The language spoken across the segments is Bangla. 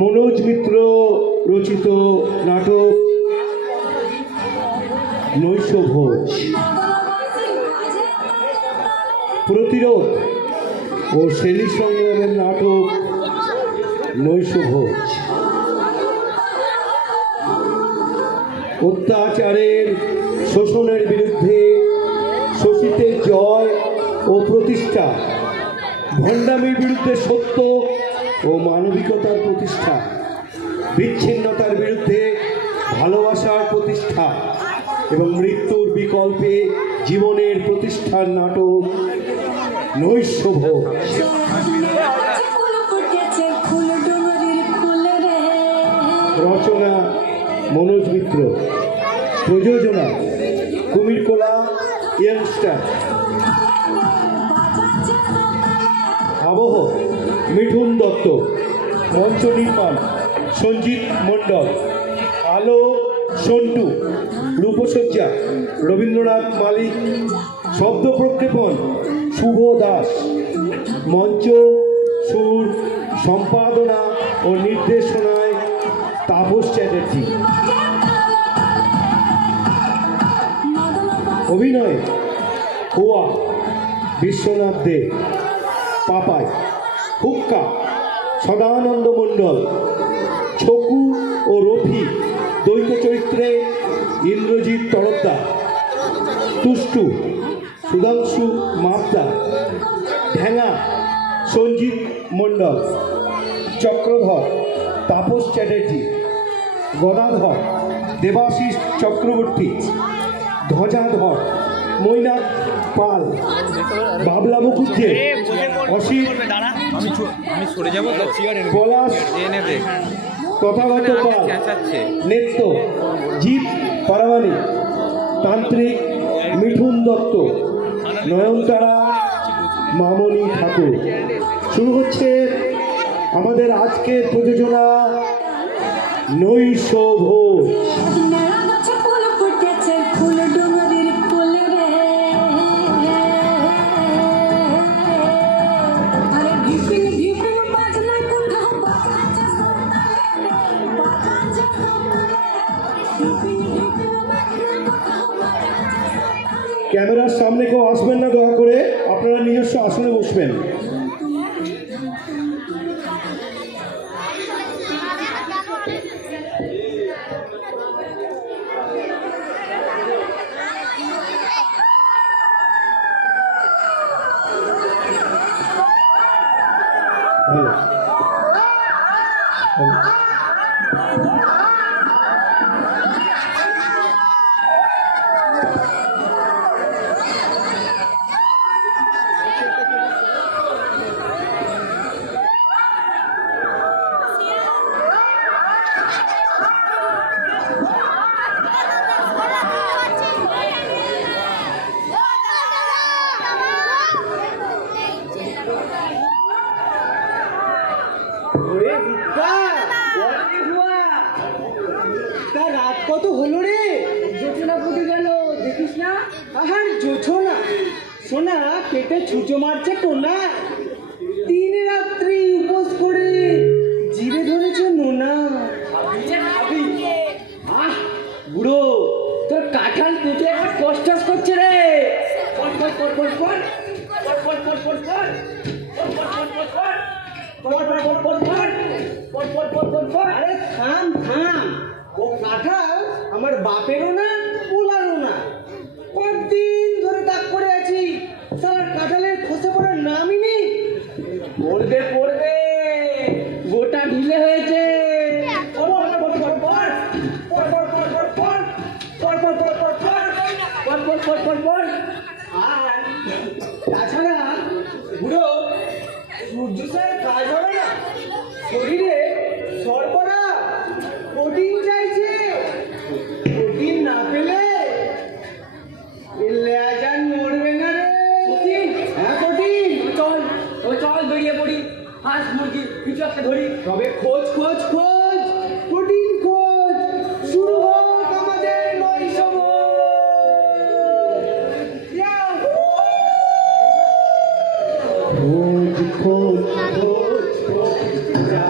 মনোজ মিত্র রচিত নাটক নৈশভোজ, প্রতিরোধ ও শ্রেণী সংগ্রামের নাটক নৈশভোজ, অত্যাচারের শোষণের বিরুদ্ধে শোষিতের জয় ও প্রতিষ্ঠা, ভণ্ডামির বিরুদ্ধে সত্য ও মানবিকতার প্রতিষ্ঠা, বিচ্ছিন্নতার বিরুদ্ধে ভালোবাসার প্রতিষ্ঠা এবং মৃত্যুর বিকল্পে জীবনের প্রতিষ্ঠার নাটক নৈশভোজ। রচনা মনোজ মিত্র, প্রযোজনা কুমিরকোলা ইয়ংস্টার, আবহ মিঠুন দত্ত, মঞ্চ নির্মাণ সঞ্জিত মণ্ডল, আলো সন্টু, রূপসজ্জা রবীন্দ্রনাথ মালিক, শব্দ প্রক্ষেপণ শুভ দাস, মঞ্চ সুর সম্পাদনা ও নির্দেশনায় তাপস চ্যাটার্জি, অভিনয়ে হুয়া বিশ্বনাথ দে, পাপাই, হুক্কা সদানন্দ মণ্ডল, ছকু ও রফি দ্বৈত চরিত্রে ইন্দ্রজিৎ তরফদার, তুষ্টু সুধাংশু মাপদা, ঢ্যাঙা সঞ্জিত মণ্ডল, চক্রধর তাপস চ্যাটার্জি, গদাধর দেবাশিস চক্রবর্তী, ধ্বজাধর মৈনাক পাল, বাবলা মুখুজ্জে, অসিত পলাশ তথাগত পাল, নেত্য জিৎ পারামানি, তান্ত্রিক মিঠুন দত্ত, নয়নতারা মামনি ঠাকুর। শুরু হচ্ছে আমাদের আজকের প্রযোজনা নৈশভোজ। ক্যামেরার সামনে কেউ আসবেন না, দয়া করে আপনারা নিজস্ব আসনে বসবেন। রাত কত হলো রে? জোছনা ফুটে গেল, দেখিস না? আহার জোছনা সোনা পেটে ছুঁচো মারছে টোনা, 3 রাত্রি উপোস করে জিরে ধরেছে নোনা। আহ বুড়ো, তোর কাঁঠাল পেটে একবার কষ্ট করছে রে। আরে থাম থাম, ও কাঁঠাল আমার বাপেরও না পোলারও না। কতদিন ধরে তাক করে আছি, তার কাঁঠালের খসে পড়ার নামই নেই। পড়বে পড়বে, গোটা ঢিলে হয়েছে। আর তাছাড়া বুড়ো সূর্য স্যার কাজ হবে না, শরীরে সরবরা প্রোটিন চাইছে। প্রোটিন না পেলে লেজার মরবে না রে। হ্যাঁ প্রোটিন, চল চল বেরিয়ে পড়ি, হাঁস মুরগি কিছু একটা ধরি। তবে খোঁজ খোঁজ খোঁজ, প্রোটিন খোঁজ। শুরু হোক আমাদের নৈশভোজ। খোঁজ খোঁজ খোঁজ খোঁজ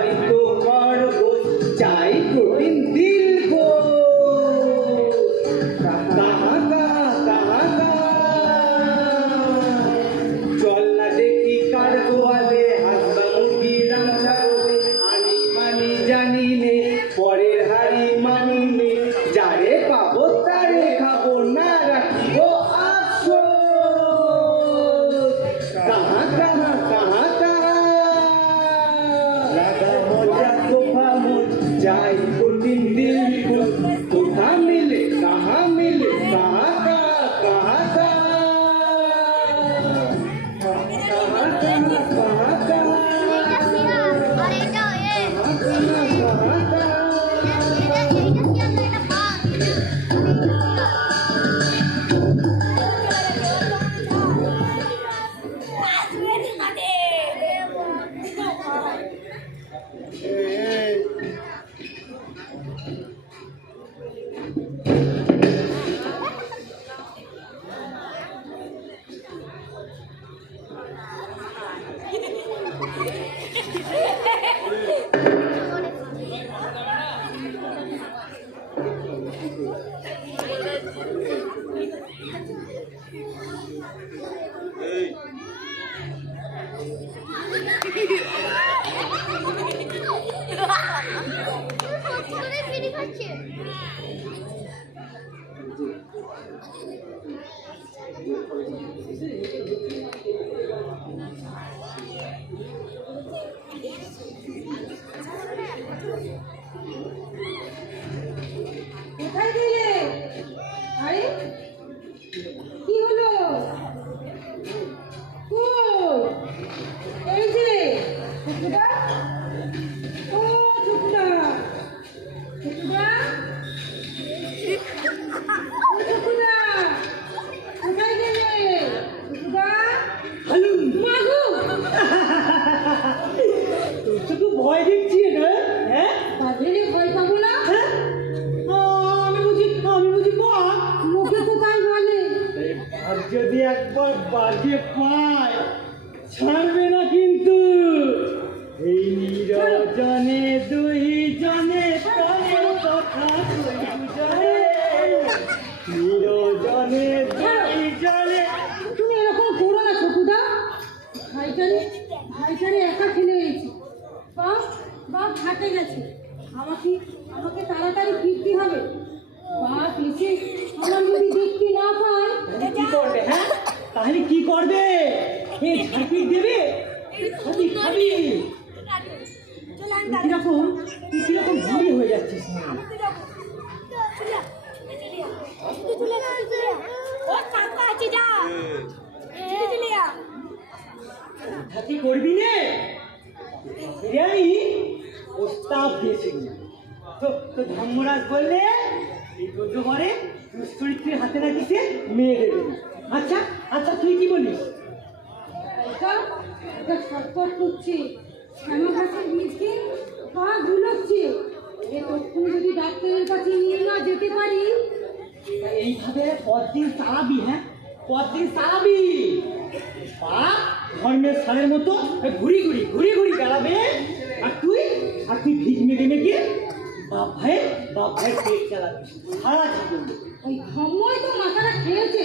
বাড়িতে খরগোশ চাই প্রোটিন দিল গো কাহা কাহা কাহা চল না দেখি কার গোয়ালে হাসবা মুরগি রামছা বলে আমি মানি জানি নে পরের হাড়ি মানি নে যারে পাবো তারে খাবো না রাখিব আফসোস কাহা কাহা কাহা কাহা রাগা মজা তোফা মোজ যাই প্রোটিন দিল গো কোথা মিলে কাহা কাহা কাহা কোথায় গেলে? আরে কি হলো? এই যে টুকুদা, ও টুকুদা, টুকুদা, ও টুকুদা, কোথায় গেলে? টুকুদা, মাগু, তুই তো ভয় দেখছিস না হ্যাঁ বাদলে ভয় পাবো না? আমি বুঝি বাঘ মুখে তো তাই বলে। আর যদি একবার বাজে পায় ছাড়বে না কিন্তু এই নিরজনে দুই জনে প্রাণের কথা দুজনে নিরজনে দুই জনে তুমি এরকম করো না ছোটুদা। ভাইটারে একা ফেলে গেছি। বাপ হাটে গেছে। আমাকে তাড়াতাড়ি ফিরতে হবে। বাপ এসে আমার যদি দেখতে না পায়, কি করবে হ্যাঁ তাহলে কি করবে এই ঝাঁপিয়ে দেবে খাবি খাবি কিরকম ভুড়ি হয়ে যাচ্ছিস না ঝাঁপি করবি নে বিরিয়ানি প্রস্তাব দিয়েছিল তো ধর্মরাজ বললে এই দুটো ঘরে দুশ্চরিত্রের হাতে নাকি সে মেয়ে দেবে আচ্ছা আচ্ছা তুই কি বলিস এটা ছটফট করছে। শ্যামা গাছের বীজকে পা ঝুলাচ্ছে। তখন যদি ডাক্তারের কাছে নিয়ে না যেতে পারি, এইভাবে পরদিন চালাবি হ্যাঁ পরদিন চালাবি বাপ ধর্মের সালের মতো ঘুরি বেড়াবে আর তুই ভিক মেরে মেঘে বাপ ভাইয়ের পেট চালাবি সারা জীবন ওই ধর্মই তো মাথাটা খেয়েছে।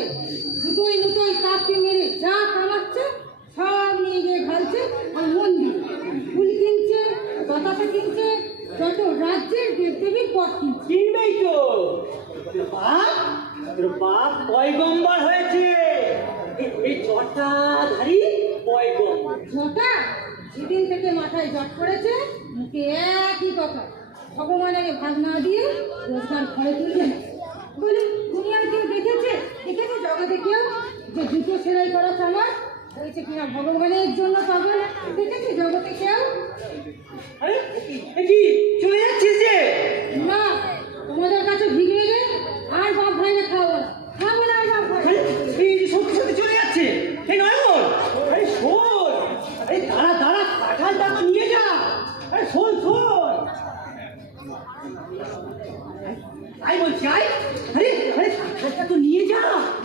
দুটোই কাপকে মেরে যা কামাচ্ছে সব নিয়ে গিয়ে ঢালছে আর মন্দির ফুল কিনছে, বাতাসা কিনছে, যত রাজ্যের দেবদেবীর পথ কিনছে। কিনবেই তো তোর বাপ পয়গম্বর হয়েছে এই জটাধারী পয়গম্বর জটা যেদিন থেকে মাথায় জট পড়েছে, মুখে একই কথা, ভগবানের ভাগ না দিয়ে রোজগার ঘরে তুলবে না। বলি দুনিয়ার কেউ দেখেছে জগতে কেউ যে জুতো সেলাই করা সামান হয়েছে কিনা ভগবানের জন্য পাবে? দেখেছে জগতে কেউ? আরে কি চলে যাচ্ছিস যে না, তোমাদের কাছে ভিড় নেবে আর বাপ ভাইরে খাবো না আর বাপ ভাই। এই যে সত্যি চলে যাচ্ছে এই নয় আরে শোন আরে দাঁড়া কাঁঠালটা তো নিয়ে যা আরে শোন আই বলছি আরে কাঁঠালটা তো নিয়ে যা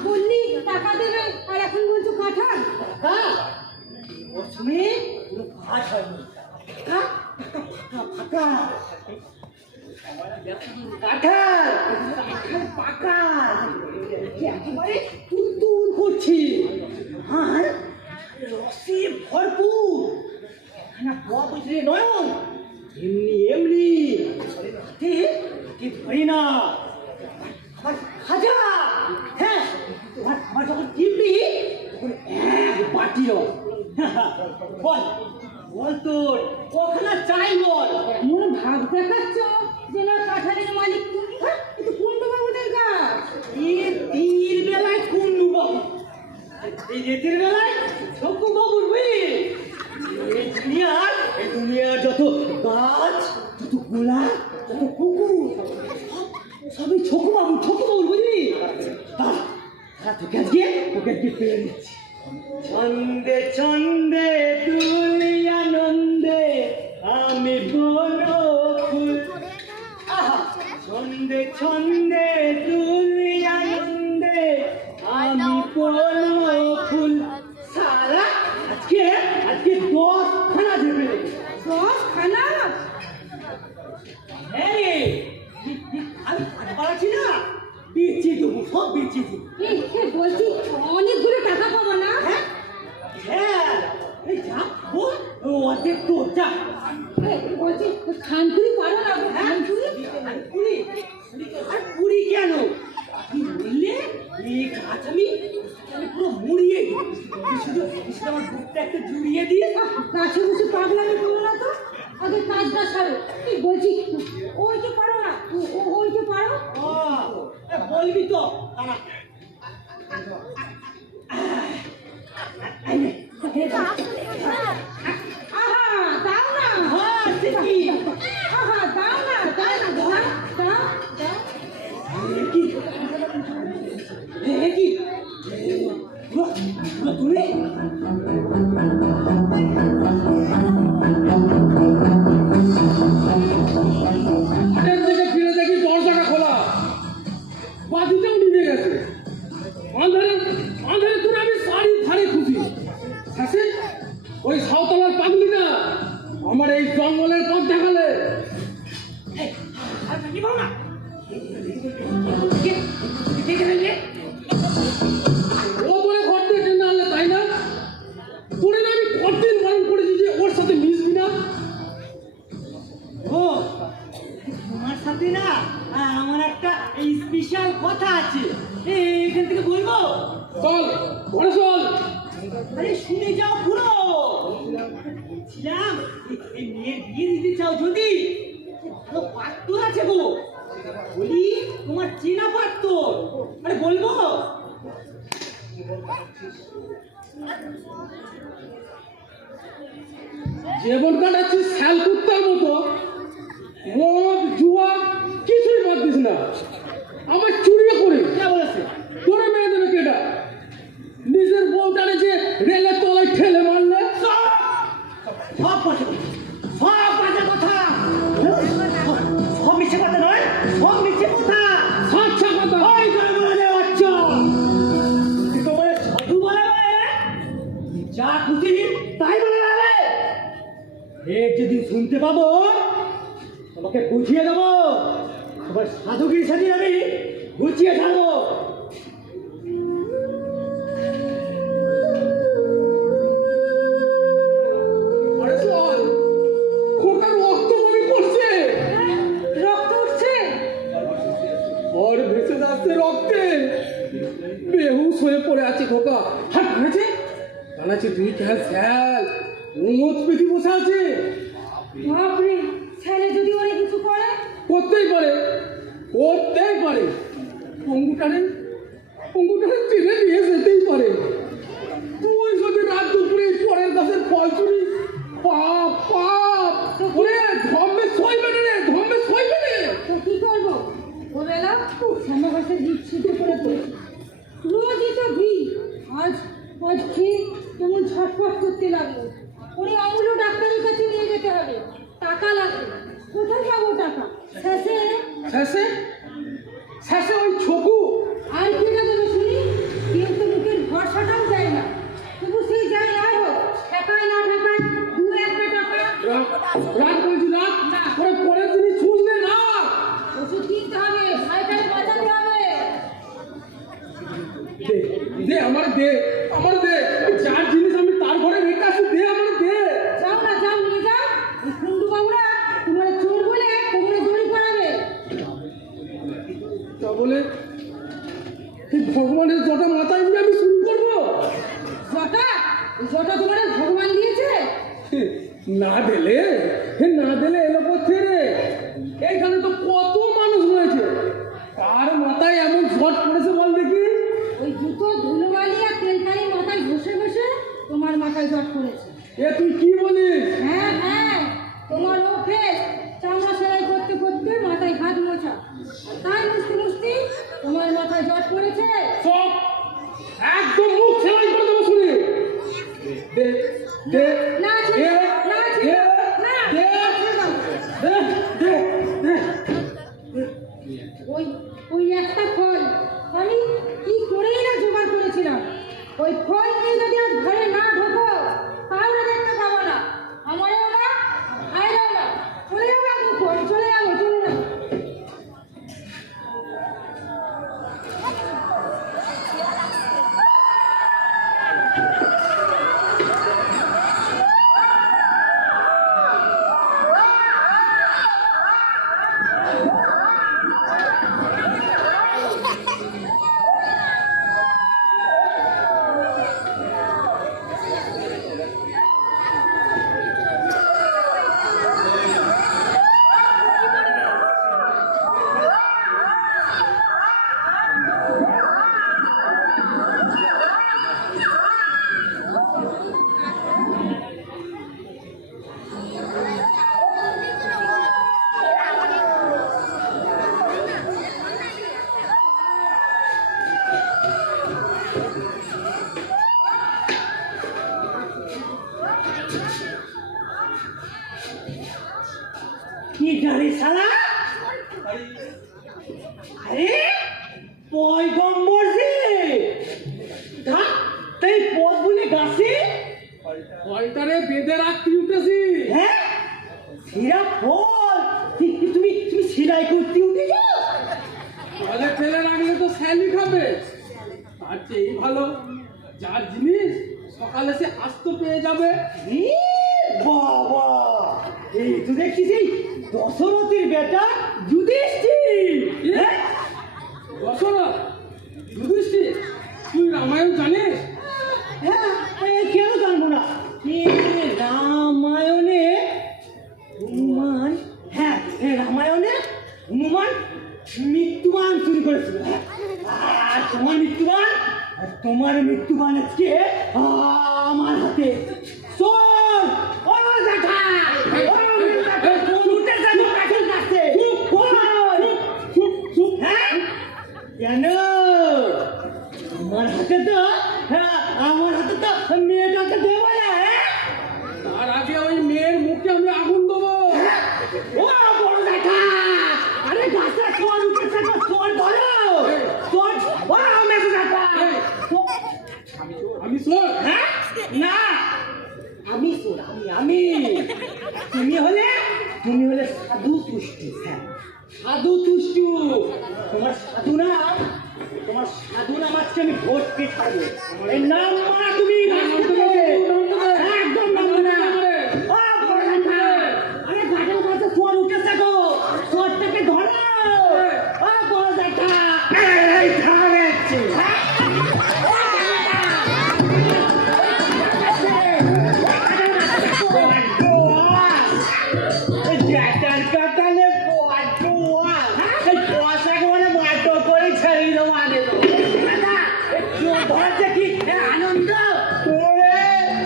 বললি টাকা দেবে আর এখন বলছো কাঁঠাল। হ্যাঁ ওর সময় কোনো কাজ হয়নি হ্যাঁ ফাঁকা কাঁঠাল পাকা একেবারে তুর করছি আর রসে ভরপুর না বুঝলে নয়ন এমনি এমনি হাতে ধরি না আবার খাজা হ্যাঁ আবার যখন টিপি তখন এক বাটিও বল বল তোর কখনো চাই বল এমন ভাব দেখাচ্ছ যে না কাঁঠালের মালিক তুমি কিন্তু কুন্ডু বাবুদের গাছ তীর বেলায় কুন্ডু বাবু এই রেতের বেলায় ছকু বাবুর বুঝলি এই দুনিয়ার যত গাছ যত গোলা যত কুকুর সবই ছকু বাবুর বুঝলি তারা তোকে আজকে পেয়ে নিচ্ছি ছন্দে ছন্দে তুলি আনন্দে আমি বলো ফুল আহা ছন্দে ছন্দে তুলি আনন্দে আমি বলো ফুল সারা আজকে 10খানা দেবে 10খানা আমি পাচ্ছি না বেঁচে দেবো সব বেঁচে দেবো বলছি অনেকগুলো টাকা পাবো না হ্যাঁ এই যা বল অর্ধেক তোর যা বলছি খানপুরি পারো না খানপুরি আর পুরি কেন কি বললে এই গাছ আমি পুরো মুড়িয়ে শুধু আমার বুকটা একটু জুড়িয়ে দিয়ে গাছে বসে পাগলামি করো না তো আগে কাজটা সারো কি বলছি ওইটা পারো না ওইটা পারো বলবি তো আহা দাও না হ্যাঁ কি আহা দাও না দাও কি কি তুমি ফিরে দেখি দরজাটা খোলা বাতিটাও নিভে গেছে আন্ধারে তুলে আমি ধারে খুশি শেষে ওই সাঁওতালার পাগলিটা আমার এই জঙ্গলের পথ দেখালে ও তোরে ঘর থেকে টেনে আনলে তাই না তোরে না আমি কতদিন বারণ করেছি যে ওর সাথে মিশবি না ও তোমার সাথে না আমার একটা স্পেশাল কথা আছে এখান থেকে বলবো চল ঘরে চল আরে শুনে যাও পুরো বলছিলাম এই মেয়ের বিয়ে দিতে চাও যদি ভালো পাত্র আছে গো বলি তোমার চেনা পাত্র আরে বলবো জীবন কাটাচ্ছিস শ্যাল কুত্তার মতো মদ জুয়া কিছুই বাদ দিস না আমার চুরিও করে কে বলেছে তোরে মেরে দেবে কেটা নিজের বউটারে যে রেলের তলায় ঠেলে মারলে সব বাজে কথা সব মিছে কথা নয় সব মিছে কথা সাচ্ছা কথা ওই করে বলে বাচ্চা তোমার সাধু বলে যা খুশি তাই বলে যাবে যেদিন শুনতে পাবো তোমাকে বুঝিয়ে দেবো তোমার সাধুগির সেদিন আমি বুঝিয়ে ছাড়বো আরে চল খোকার রক্ত মনে করছে রক্ত উঠছে ওর ভেসে যাচ্ছে রক্তে বেহুশ হয়ে পড়ে আছে খোকা হাট কানাচে কানাচে তুই খেয়াল স্যাল উমত পেটি বসে আছে বাপরে ছেলে যদি অনেক কিছু করে করতেই পারে অঙ্গুটারে টেনে নিয়ে যেতেই পারে তুই যদি রাত দুপুরে পরের গাছের ফল চুরি পাপ ওরে ধম্মে সইবে না রে তো কি করবো ওবেলা শ্যামাবাসে জিপ ছুটে পড়ে পড়েছে রোজই তো ভিড় আজ খেয়ে কেমন ছটফট করতে লাগলো ওরে অমূল্য ডাক্তারের কাছে নিয়ে যেতে হবে টাকা লাগবে কোথায় পাবো টাকা শেষে ওই ছকু আর কিনা দেবে শুনি কেউ তো মুখের ভরসাটাও দেয় না তবু সেই যায় আর হোক ঠেকায় না ঠেকায় 2-1 টাকা রাত বলছি রাত না না দিলে এলো করছে রে। এইখানে তো কত মানুষ রয়েছে, কার মাথায় এমন ঝট পড়েছে বল দেখি? ওই দুটো ধুলোবালি আর তেলকারি মাথায় ঘষে ঘষে তোমার মাথায় জট পড়েছে। এ তুই কি বলিস? হ্যাঁ হ্যাঁ, তোমার অভ্যেস চামড়া সেলাই করতে করতে মাথায় হাত মোছা, আর তাই মুছতে মুছতে তোমার মাথায় জট পড়েছে। সব একদম মুখ সেলাই করে দেবো শুনি। দে দে না দে ছেড়ে দাও, না ছেড়ে দাও, না দে ছেড়ে দাও। দে দে দে। ওই ওই একটা ফল আমি কি করেই না জোগাড় করেছিলাম। ওই ফল নিয়ে যদি আজ ঘরে না ঢোকো তাহলে দেখতে পাবো না, আমারও না ভাইরাও না। চলে যাবো আপনি, চলে যাবো, চলে যাবো। কি জানি শালা, আরে পয়গম্বর যে ঘাট তাই পথ বলে গাছে, ফলটারে বেঁধে রাখতে উঠেছি। হ্যাঁ হীরা ফল, তুমি তুমি সেলাই করতে উঠেছ? ফলে ফেলে রাখলে তো স্যালি খাবে, তার চেয়ে ভালো যার জিনিস সকালে সে আস্ত পেয়ে যাবে। এ বাবা, এই তো দেখছি সেই দশরথের বেটা যুধিষ্ঠির। হ্যাঁ দশরথ যুধিষ্ঠির, তুই রামায়ণ জানিস? হ্যাঁ, কেন জানবো না? রামায়ণে হনুমান, হ্যাঁ রামায়ণে হনুমান মৃত্যুবান চুরি করেছিল। হ্যাঁ, আর তোমার মৃত্যুবান আজকে আমার হাতে। শোন, ও জ্যাঠা, ও জ্যাঠা, ছুটে যাবো কাঠের কাছে। হ্যাঁ, কেন? আমার হাতে তো মেয়েটাকে দেবো না। তার আগে ওই মেয়ের মুখে আমি আগুন দেবো। ও বড় দেখা, আরে গাছে তোর উঠেছে তো, তোর ধরো তোর। ও মেসো দেখা, আমি শোন। হ্যাঁ না, আমি শোন, আমি তুমি হলে সাধু তুষ্টু। হ্যাঁ সাধু তুষ্টু, তোমার সাধু নাম আজকে আমি ভোটকে ছাড়বো। এই নাম মানা তুমি একদম নাম না। আরে ঘাটের কাছে সোয়ার উঠেছে গো, সোয়ারটাকে ধরো। ও বড় দেখা, এই ধরেছে। জ্যাঠার কাটালে পয়সাকে মানে মাটো করে ছেড়ে দেবো। ধরছে কি আনন্দ,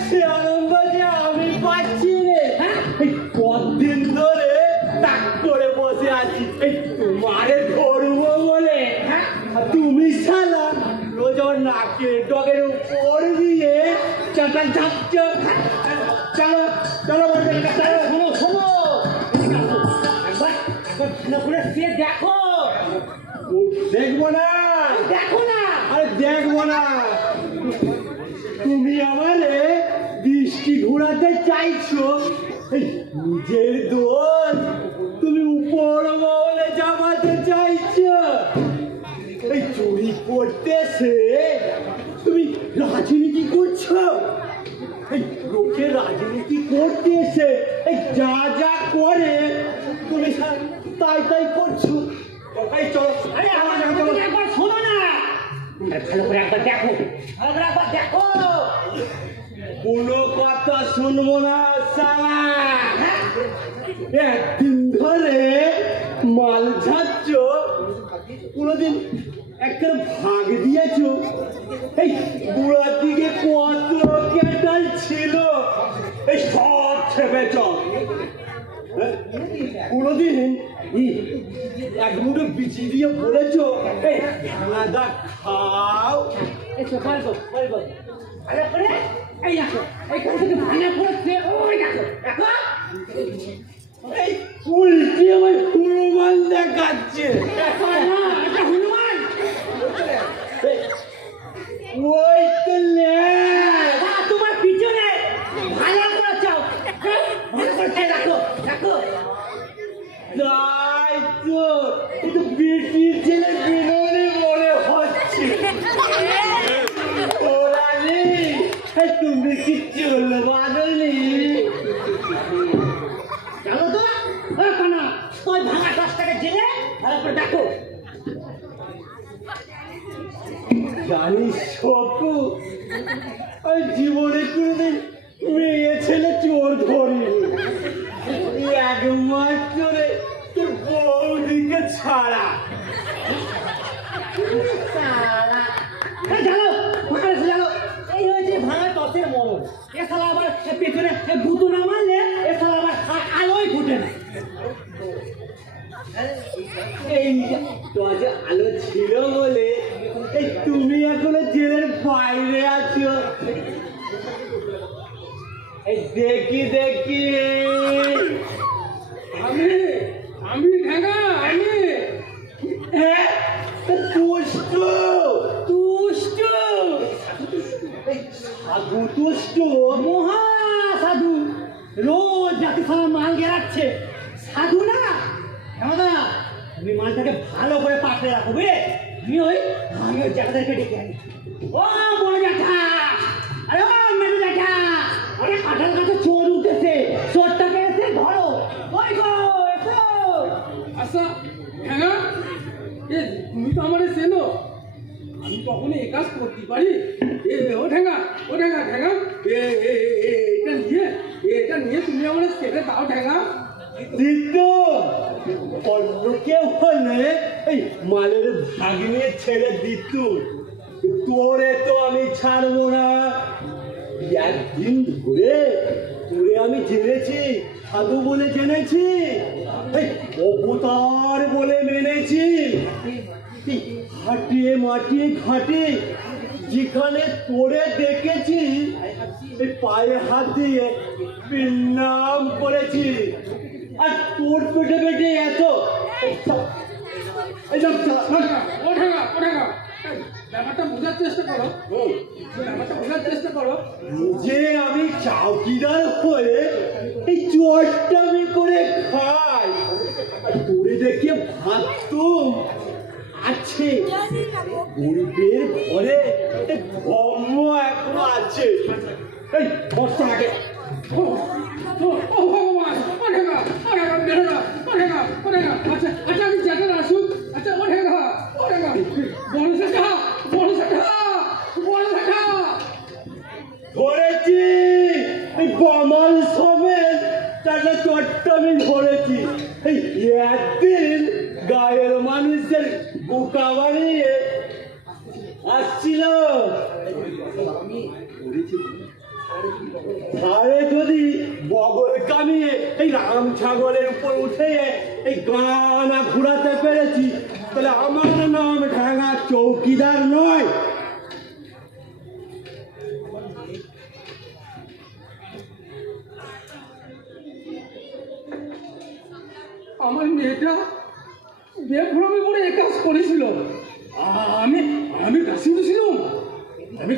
সে আনন্দ যে আমি পাচ্ছি রে। হ্যাঁ, এই কদিন ধরে তাক করে বসে আছি এই তোমারে ধরবো বলে। হ্যাঁ, তুমি শালা রোজ আমার নাকের ডগের উপর দিয়ে চাটাল ঝাপছ। চলো চলো চলো, শোনো একবার ভালো করে সে দেখো। দেখবো না, দেখো না, আরে দেখবো না। তুমি আমারে দৃষ্টি ঘোরাতে চাইছো, এই নিজের দোষ তুমি উপর মহলে জামাতে চাইছো। এই চুরি করতেছে তুমি রাজনীতি করছো, এই লোকে রাজনীতি করতেছে, এই যা যা করে তুমি তাই করছো। এই চলো, আরে আমার একবার শোনো না, ভালো করে একবার দেখো, ভালো করে একবার দেখো। কোনো কথা শুনবো না শালা। একদিন ধরে মাল ছাড়ছ, কোনোদিন একটা ভাগ দিয়েছ। এই বুড়ার দিকে কত ক্যাটাল ছিল, এই সব ছেপেছ। কোনোদিন এক মুঠো বিচি দিয়ে বলেছ এই দাদা খাও। এসো বলবো বলবো আরে করে এই দেখো এইখান থেকে ভাঙা পড়ছে ওই দেখো দেখো এই উল্টে আমার হনুমান দেখাচ্ছে। দেখো না এটা হনুমান ওই তো তোমার পিছনে ভালো করে চাও ভালো করে দেখো দেখো তাই তো একটু বেটির ছেলে বিনোদী মনে হচ্ছে। ওরা নেই, তুমি কিচ্ছু বললো বাদলি। জানো তো না ওই ভাঙা 10 টাকা জেলে ভালো করে দেখো জানিস সপু, ওই জীবনে কোনোদিন মেয়ে ছেলে চোর ধরিনি। এক মাস ধরে তোর বৌদিকে ছাড়া। জানো জানো এই হয়েছে ভাঙা টসের মরণ এ শালা আবার পেছনে গুঁতো না মারলে এ শালা আবার আলোই ফুটে না এই দরজা আলো ছিল বলে এই তুমি এখনো জেলের বাইরে আছো। এই দেখি দেখি আমি ঠেঙ্গা আমি হ্যাঁ তুষ্ট তুষ্ট সাধু তুষ্ট মহা সাধু রোজ জাতি খাওয়া মাল গেরাচ্ছে সাধু না দাদা তুমি মালটাকে ভালো করে পাকড়ে রাখো বুঝলে আমি ওই জ্যাঠাদেরকে ডেকে আনি ও বড় জ্যাঠা আরে ও মেজো জ্যাঠা আরে কাঁঠাল গাছে চোর উঠেছে চোরটাকে এসে ধরো ওই গো এসো আচ্ছা ঠেঙ্গা এ তুমি তো আমার চেনো, আমি কখনো এ কাজ করতে পারি? ও ঠেঙ্গা ঠেঙ্গা এটা নিয়ে তুমি আমার ছেড়ে দাও ঠেঙ্গা। দিত অন্য কেউ হলে এই মালের ভাগ নিয়ে ছেড়ে দিত, তোরে তো আমি ছাড়বো না। একদিন ধরে তোরে আমি জেনেছি, সাধু বলে জেনেছি, এই অবতার বলে মেনেছি। এই হাটিয়ে মাটিয়ে ঘাটে যেখানে তোরে দেখেছি এই পায়ে হাত দিয়ে প্রণাম করেছি। আর তোর পেটে পেটে এত ও ঠেঙ্গা ব্যাপারটা বোঝার চেষ্টা করো, ব্যাপারটা বোঝার চেষ্টা করো। যে আমি চৌকিদার হয়ে এই চট্টামি করে খাই, আর তোরে দেখে ভাবতুম আছে গরিবের ঘরে ধর্ম এখনো আছে। এই বর্ষা আগে ও ভগবান ও ঠেঙ্গা আচ্ছা আচ্ছা আমি জ্যাঠার আসুক। আচ্ছা ও ঠেঙ্গা বড় জ্যাঠা ধরেছি এই বমাল সমেত তাহলে চট্টামি ধরেছি। এই একদিন গায়ের মানুষের বোকা বানিয়ে আসছিল, আরে যদি বগল কামিয়ে এই রাম ছাগলের উপর উঠে এই গানা ঘুরাতে পেরেছি, তাহলে আমার নাম ঠেঙ্গা চৌকিদার নয়। আমার মেয়েটা বেভ্রমে করে এ কাজ করেছিল। আমি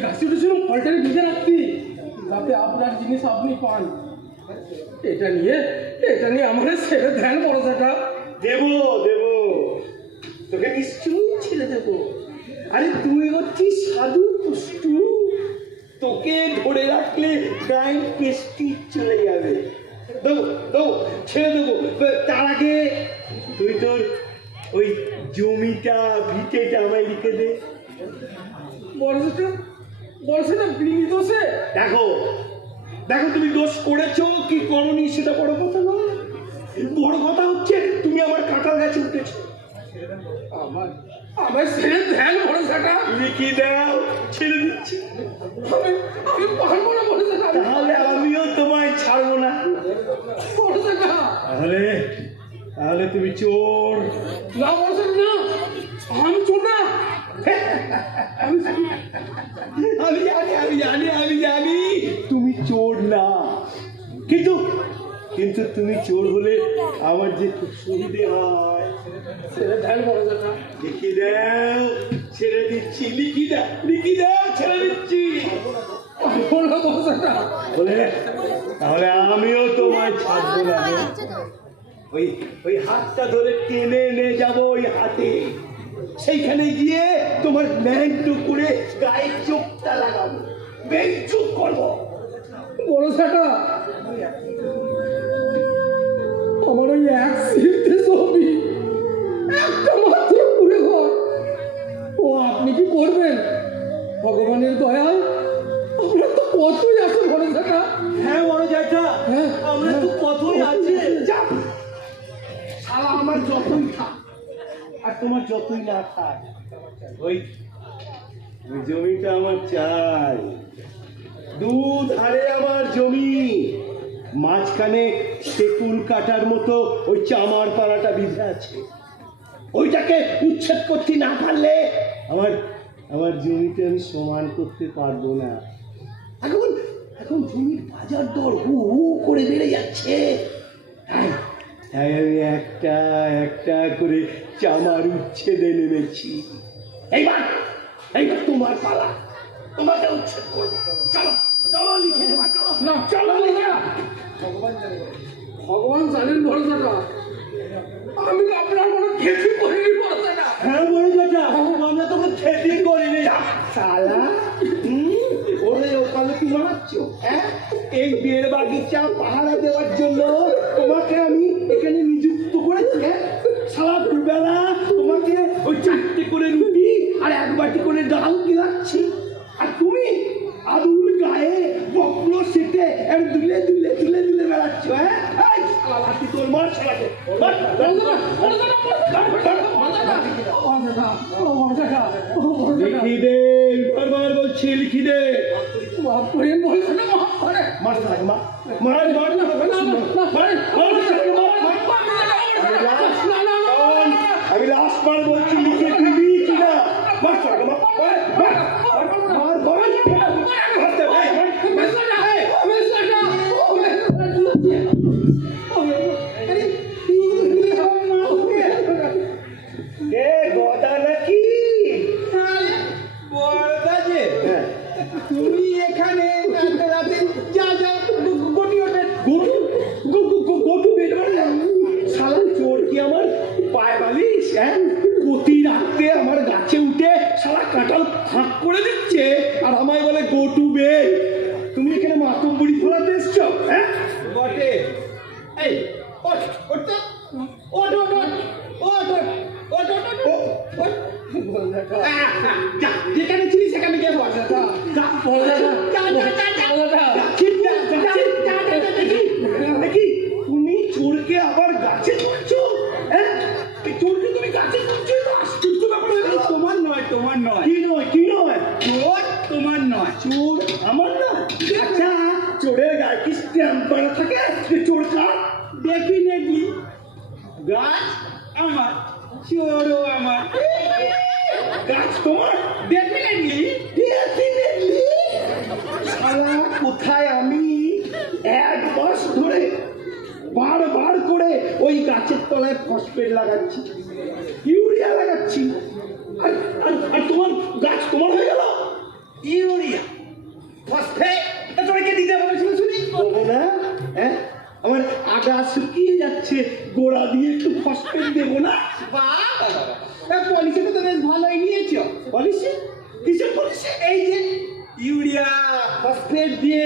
কাশি উঠেছিলাম ফলটারে ভিজে রাখতি যাতে আপনার জিনিস আপনি পান। এটা নিয়ে আমার ছেড়ে ধ্যান বড় সেটা দেবো তোকে নিশ্চয়ই ছেড়ে দেবো। আরে তুই হচ্ছিস সাধু পুষ্টু, তোকে ধরে রাখলে গায়ে পেস্টি চলে যাবে। দেবো ছেড়ে দেবো। তার আগে তুই তোর ওই জমিটা ভিটেটা আমায় লিখে দে। বড় সেটা বিনি দোষে দেখো দেখো তুমি দোষ করেছো কি করনি সেটা বড় কথা নয়, বড় কথা হচ্ছে তুমি আমার কাঁঠাল গাছে উঠেছো। আমার আমার ছেড়ে দেন ভরসাটা। তুমি কি দাও, ছেড়ে দিচ্ছি। আমি পারবো না ভরসাটা। তাহলে আমিও তোমায় ছাড়বো না। ভরসাটা তাহলে তাহলে তুমি চোর। না ভরসাটা না, আমি চোর না। আমি জানি তুমি চোর না, কিন্তু কিন্তু তুমি চোর হলে আমার যে খুব সুবিধে হয়। ছেড়ে দেন ভরসাটা। লিখি দাও, ছেড়ে দিচ্ছি। লিখি দাও, ছেড়ে দিচ্ছি। পারবো না ভরসাটা। বলে তাহলে আমিও তোমায় ছাড়বো না। ওই ওই হাতটা ধরে টেনে নিয়ে যাবো, ওই হাতে সেইখানে গিয়ে তোমার ল্যাংটো করে গায়ে চোখটা লাগাবো, বেঞ্চুক করবো। ভরসাটা আমার ওই এক সিফটে ছবি, একটা মাত্র পুরে ঘর। ও আপনি কি করবেন? ভগবানের দয়ায় আমরা তো কতই আছে ভরসাটা। হ্যাঁ বড় জ্যাঠা, হ্যাঁ, আমরা তো কতই আছে। যা, শালা আমার যতই থাক আর তোমার যতই না থাক, ওই ওই জমিটা আমার চাই। দুধারে আমার জমি, মাঝখানে সেকুল কাটার মতো ওই চামার পাড়াটা বিধে আছে। ওইটাকে উচ্ছেদ করতে না পারলে আমার আমার জমিতে আমি সমান করতে পারবো না। এখন এখন জমির বাজার দর হু হু করে বেড়ে যাচ্ছে। তাই তাই আমি একটা একটা করে চামার উচ্ছেদে নেমেছি। এইবার এইবার তোমার পালা, তোমাকে উচ্ছেদ করবো। চলো চলো, লিখে নেবা, চলো না, চলো না। ভগবান জানেন ভরসাটা, আমি আপনার কোনো ক্ষতি করিনি ভরসাটা। হ্যাঁ বলে যেটা আমরা তোকে খেতে করিনি শালা। ওরে ওখানে কি মানাচ্ছ? হ্যাঁ, এই বিয়ের বাগিচা পাহারা দেওয়ার জন্য তোমাকে আমি এখানে নিযুক্ত করেছি। হ্যাঁ সারা দুবেলা তোমাকে ওই 4টে করে রুটি আর 1 বাটি করে ডাল খিলাচ্ছি, আর তুমি আদুল গায়ে বকলো সেটে দুলে দুলে দুলে দুলে বেড়াচ্ছ। হ্যাঁ এই শালা লাঠি তোর মার শালাকে। লিখি দে, বারবার বলছি লিখি দে। মার শালাকে, মার মার মার আমি লাস্ট বার বলছি, লিখে দিবি কিনা? মার শালাকে, মার মার মার এ গদা নাকি? তুমি এখানে এত রাতে যা যা গটি ওঠে। গোটু বের করে শালা চোর কি আমার পায়ে বালিশ? হ্যাঁ, প্রতি রাতে আমার গাছে উঠে শালা কাঁঠাল ফাঁক করে দিচ্ছে আর আমায় বলে গোটু বে। তুমি এখানে মাতম বুড়ি ফোলাতে এসছো? হ্যাঁ বটে। এই ওঠ ওঠ তো, ওঠ ওঠ ওঠ ওঠ ওঠ ওঠ ওঠ ওঠ। যা, যেখানে ছিলি সেখানে গিয়ে বস। দেখি তুমি চোরকে আবার গাছে তুলছো। হ্যাঁ, এই চোরকে তুমি গাছে তুলছো, তো আশ্চর্য ব্যাপার হয়ে গেল। তোমার নয়, তোমার নয়, কি নয়, কি নয়? চোর তোমার নয়। চোর আমার না? আচ্ছা, চোরের গায়ে কি স্ট্যাম্প করা থাকে যে চোর কার? ডেফিনেটলি গাছ আমার, চোরও আমার। গাছ তোমার? ডেফিনেটলি। ডেফিনেটলি। শালা কোথায় আমি 1 মাস ধরে বারবার করে ওই গাছের তলায় ফসফেট লাগাচ্ছি, ইউরিয়া লাগাচ্ছি, আর আর তোমার গাছ তোমার হয়ে গেল। ইউরিয়া ফসফেট তোমাকে দিতে বলেছিল শুনি। বলবো না? হ্যাঁ, আমার আগা শুকিয়ে যাচ্ছে, গোড়া দিয়ে একটু ফসফেট দেবো না? পলিসি তো বেশ ভালোই নিয়েছো। পলিসি? কিসের পলিসি? এই যে ইউরিয়া ফসফেট দিয়ে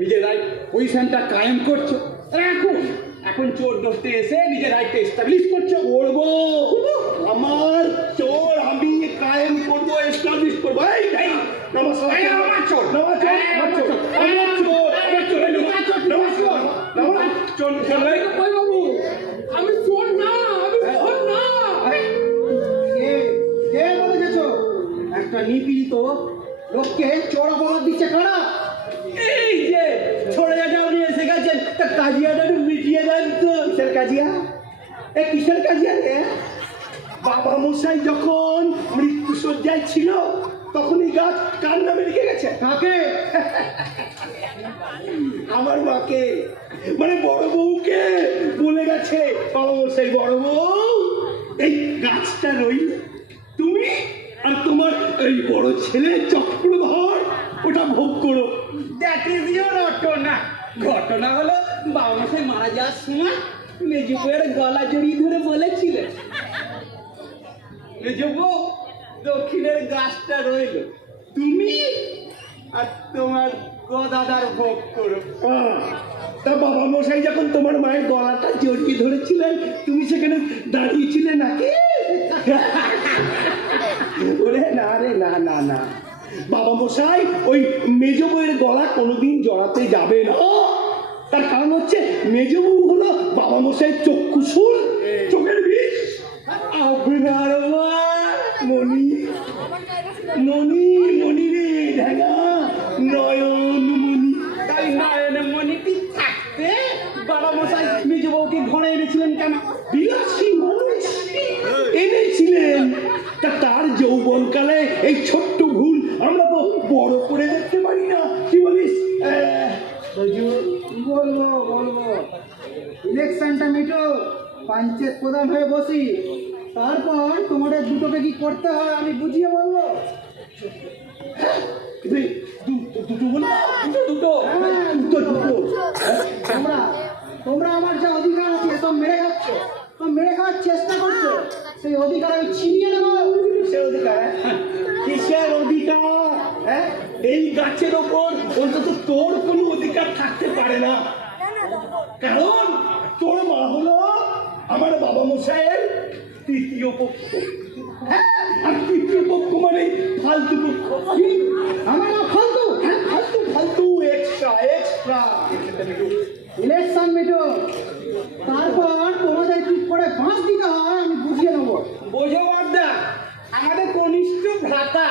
নিজের রাইট পজিশনটা কায়েম করছো। এখন এখন চোর ধরতে এসে নিজের রাইটটা এস্টাবলিশ করছো। করবো, আমার চোর আমি কায়েম করবো, এস্টাবলিশ করবো। এই নমস্কার, আমার চোর, আমার চোর, আমার চোর, আমার চোর, আমার চোর। তো লোককে চড়া বলা দিচ্ছে কারা? এই যে ছোড়াটা উনি এসে গেছেন, তা কাজিয়াটা একটু মিটিয়ে দেন তো। কিসের কাজিয়া? কিসের কাজিয়া রে? বাবা মশাই যখন মৃত্যু শয্যায় ছিল তখন এই গাছ কার নামে লিখে গেছে? কাকে? আমার মাকে, মানে বড় বউকে বলে গেছে বাবা মশাই, বড় বউ এই গাছটা রইল, তুমি আর তোমার এই বড় ছেলে চক্রধর ওটা ভোগ করো। দ্যাট ইজ ইওর ঘটনা। ঘটনা হলো বাবা মশাই মারা যাওয়ার সময় মেজো বউয়ের গলা জড়িয়ে ধরে বলেছিলেন, মেজো বউ দক্ষিণের গাছটা রইল, তুমি আর তোমার গদাদার ভোগ করো। তা বাবা মশাই যখন তোমার মায়ের গলাটা জড়িয়ে ধরেছিলেন তুমি সেখানে দাঁড়িয়েছিলে নাকি? ওরে না রে, না না না, বাবা মশাই ওই মেজ বউয়ের গলা কোনোদিন জড়াতে যাবে না। তার কারণ হচ্ছে মেজ বউ হলো বাবা মশাই চক্ষুশূল, চোখের বিষ। আপনার মা মণি, মণি মণি রে ঢেঙা নয়ন মণি। তাই নয়নে মণিটি থাকতে বাবা মশাই মেজো বউকে ঘরে এনেছিলেন কেন? বিলাসী মানুষ এনেছিলেন, তা তার যৌবনকালে এই ছোট্ট ভুল আমরা তো বড় করে দেখতে পারি না, কি বলিস? বলবো বলবো, ইলেকশনটা মিটো, পঞ্চায়েত প্রধান হয়ে বসি, তারপর তোমাদের দুটোকে কি করতে হয় আমি বুঝিয়ে বলবো। দুটো বলো, দুটো হ্যাঁ, দুটো দুটো। তোমরা তোমরা আমার যে অধিকার আছে সব মেরে খাচ্ছ, সব মেরে খাওয়ার চেষ্টা করছো, সেই অধিকার আমি ছিনিয়ে নেবো। কিসের অধিকার? কিসের অধিকার? হ্যাঁ, এই গাছের ওপর অন্তত তোর কোনো অধিকার থাকতে পারে না, কারণ তোর মা হলো আমার বাবা মশাইয়ের তৃতীয় পক্ষ। হ্যাঁ, আর তৃতীয় পক্ষ মানে ফালতু পক্ষ। আমার না ফালতু, হ্যাঁ, ফালতু ফালতু এক্সট্রা এক্সট্রা। ইলেকশন মিটো, তারপর তোমাদের কি করে বাঁশ দিতে হয় আমি বুঝিয়ে নেবো। বোঝো বর্দা, আমাদের কনিষ্ঠ ভ্রাতা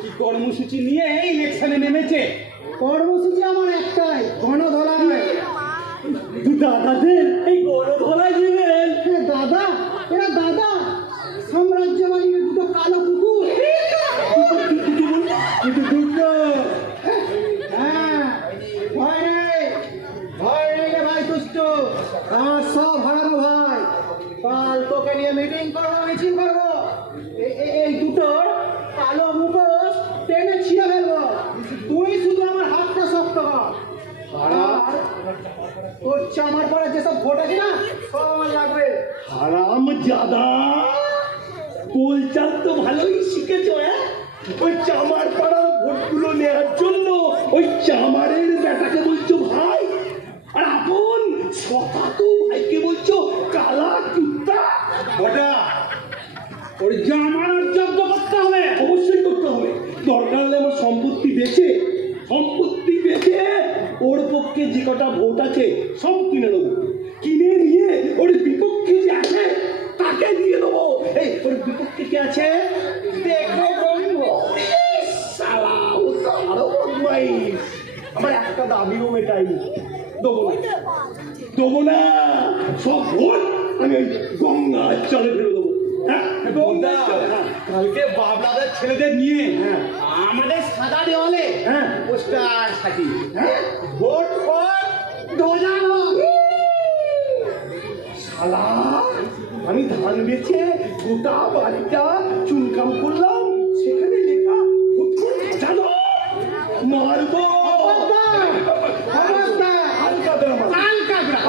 কি কর্মসূচি নিয়ে ইলেকশনে নেমেছে? কর্মসূচি আমার একটাই, গণধোলাই। দাদাদের এই গণধোলাই দিলেন? দাদা, এরা দাদা সাম্রাজ্যবাদী দুটো কালো কুকুর। দুটো হ্যাঁ, ভয় নেই, ভয় নেই রে ভাই তুষ্ট, আমার সব হারাবো ভাই। কাল তোকে নিয়ে মিটিং করবো, মিছিল করবো, এই দুটোর কালো মুখোশ টেনে ছিঁড়ে ফেলবো। তুই শুধু আমার হাতটা শক্ত কর, আর তোর চামার পরে যেসব ভোট আছে না সব আমার লাগবে। হারাম জাদা, পোলচাল তো ভালোই শিখেছো। হ্যাঁ, ওই চামার পাড়ার ভোটগুলো নেওয়ার জন্য ওই চামারের বেটাকে বলছো ভাই, আর আপন শতাতো ভাইকে বলছো কালা কুত্তা। ওটা ওর জামার যোগ্য করতে হবে। অবশ্যই করতে হবে, দরকার হলে আমার সম্পত্তি বেচে ওর পক্ষে যে কটা ভোট আছে সব কিনে নেবো, কিনে নিয়ে ওর বিপক্ষে যে আছে তাকে দিয়ে দেবো। এই ওর বিপক্ষে কি আছে দেখে বলবো, শালা ও তো আরো বদমাইশ। আমার একটা দাবিও মেটাই, দেবো না, সব ভোট আমি ওই গঙ্গার জলে ফেলে দেবো। হ্যাঁ, গঙ্গার জলে। হ্যাঁ, কালকে বাবলাদের ছেলেদের নিয়ে হ্যাঁ, আমাদের সাদা দেওয়ালে হ্যাঁ, পোস্টার সাথী, হ্যাঁ, ভোট পর দোজানো। শালা আমি ধান বেচে গোটা বাড়িটা চুনকাম করলাম, সেখানে লেখা জানো মারবো। হালকা দে আমার। হালকা দে।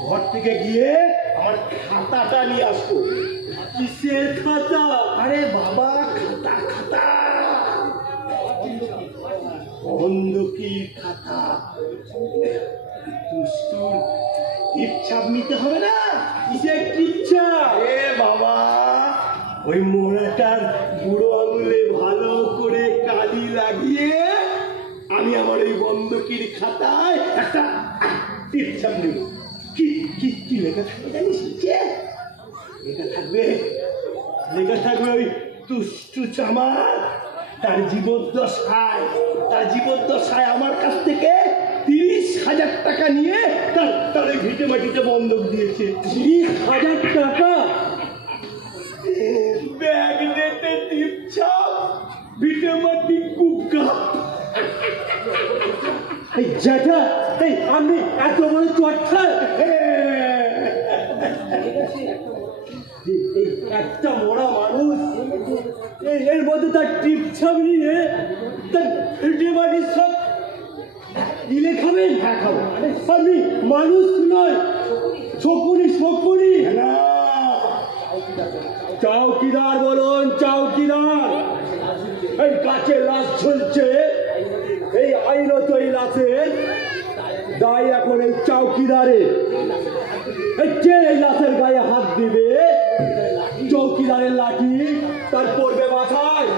ঘর থেকে গিয়ে আমার খাতাটা নিয়ে আসবো। কিসের খাতা? আরে বাবা, খাতা খাতা, বন্ধকির খাতা। দুষ্টুর টিপছাপ নিতে হবে না? কিসের টিপছাপ? এ বাবা, ওই মোড়াটার বুড়ো আঙুলে ভালো করে কালি লাগিয়ে আমি আমার এই বন্ধকির খাতায় একটা টিপছাপ নেব। কি কি কি লেখা থাকবে জানিস? লেখা থাকবে, লেখা থাকবে ওই দুষ্টু চামার তার জীবদ্দশায় আমার কাছ থেকে 30,000 টাকা নিয়ে তার ওই ভিটে মাটিতে বন্ধক দিয়েছে। 30,000 টাকা? ব্যাগ নেতে টিপছাপ, ভিটে মাটি কুকা। এই জ্যাঠা, এই আমি এত বড় চট্টা? এই একটা মোড়া মানুষ এর মধ্যে তার টিপছাপ নিয়ে তার ভিটে মাটির সব দিলে খাবেন? হ্যাঁ, খাবো। আরে আমি মানুষ নয়, শকুনি। না, চৌকিদার বলুন, চৌকিদার। এই গাছে লাশ ঝুলছে, এই আইনত এই লাশের দায় এখন এই চৌকিদারের। যে এই লাশের গায়ে হাত দিবে, চৌকিদারের লাঠি তার পড়বে মাথায়,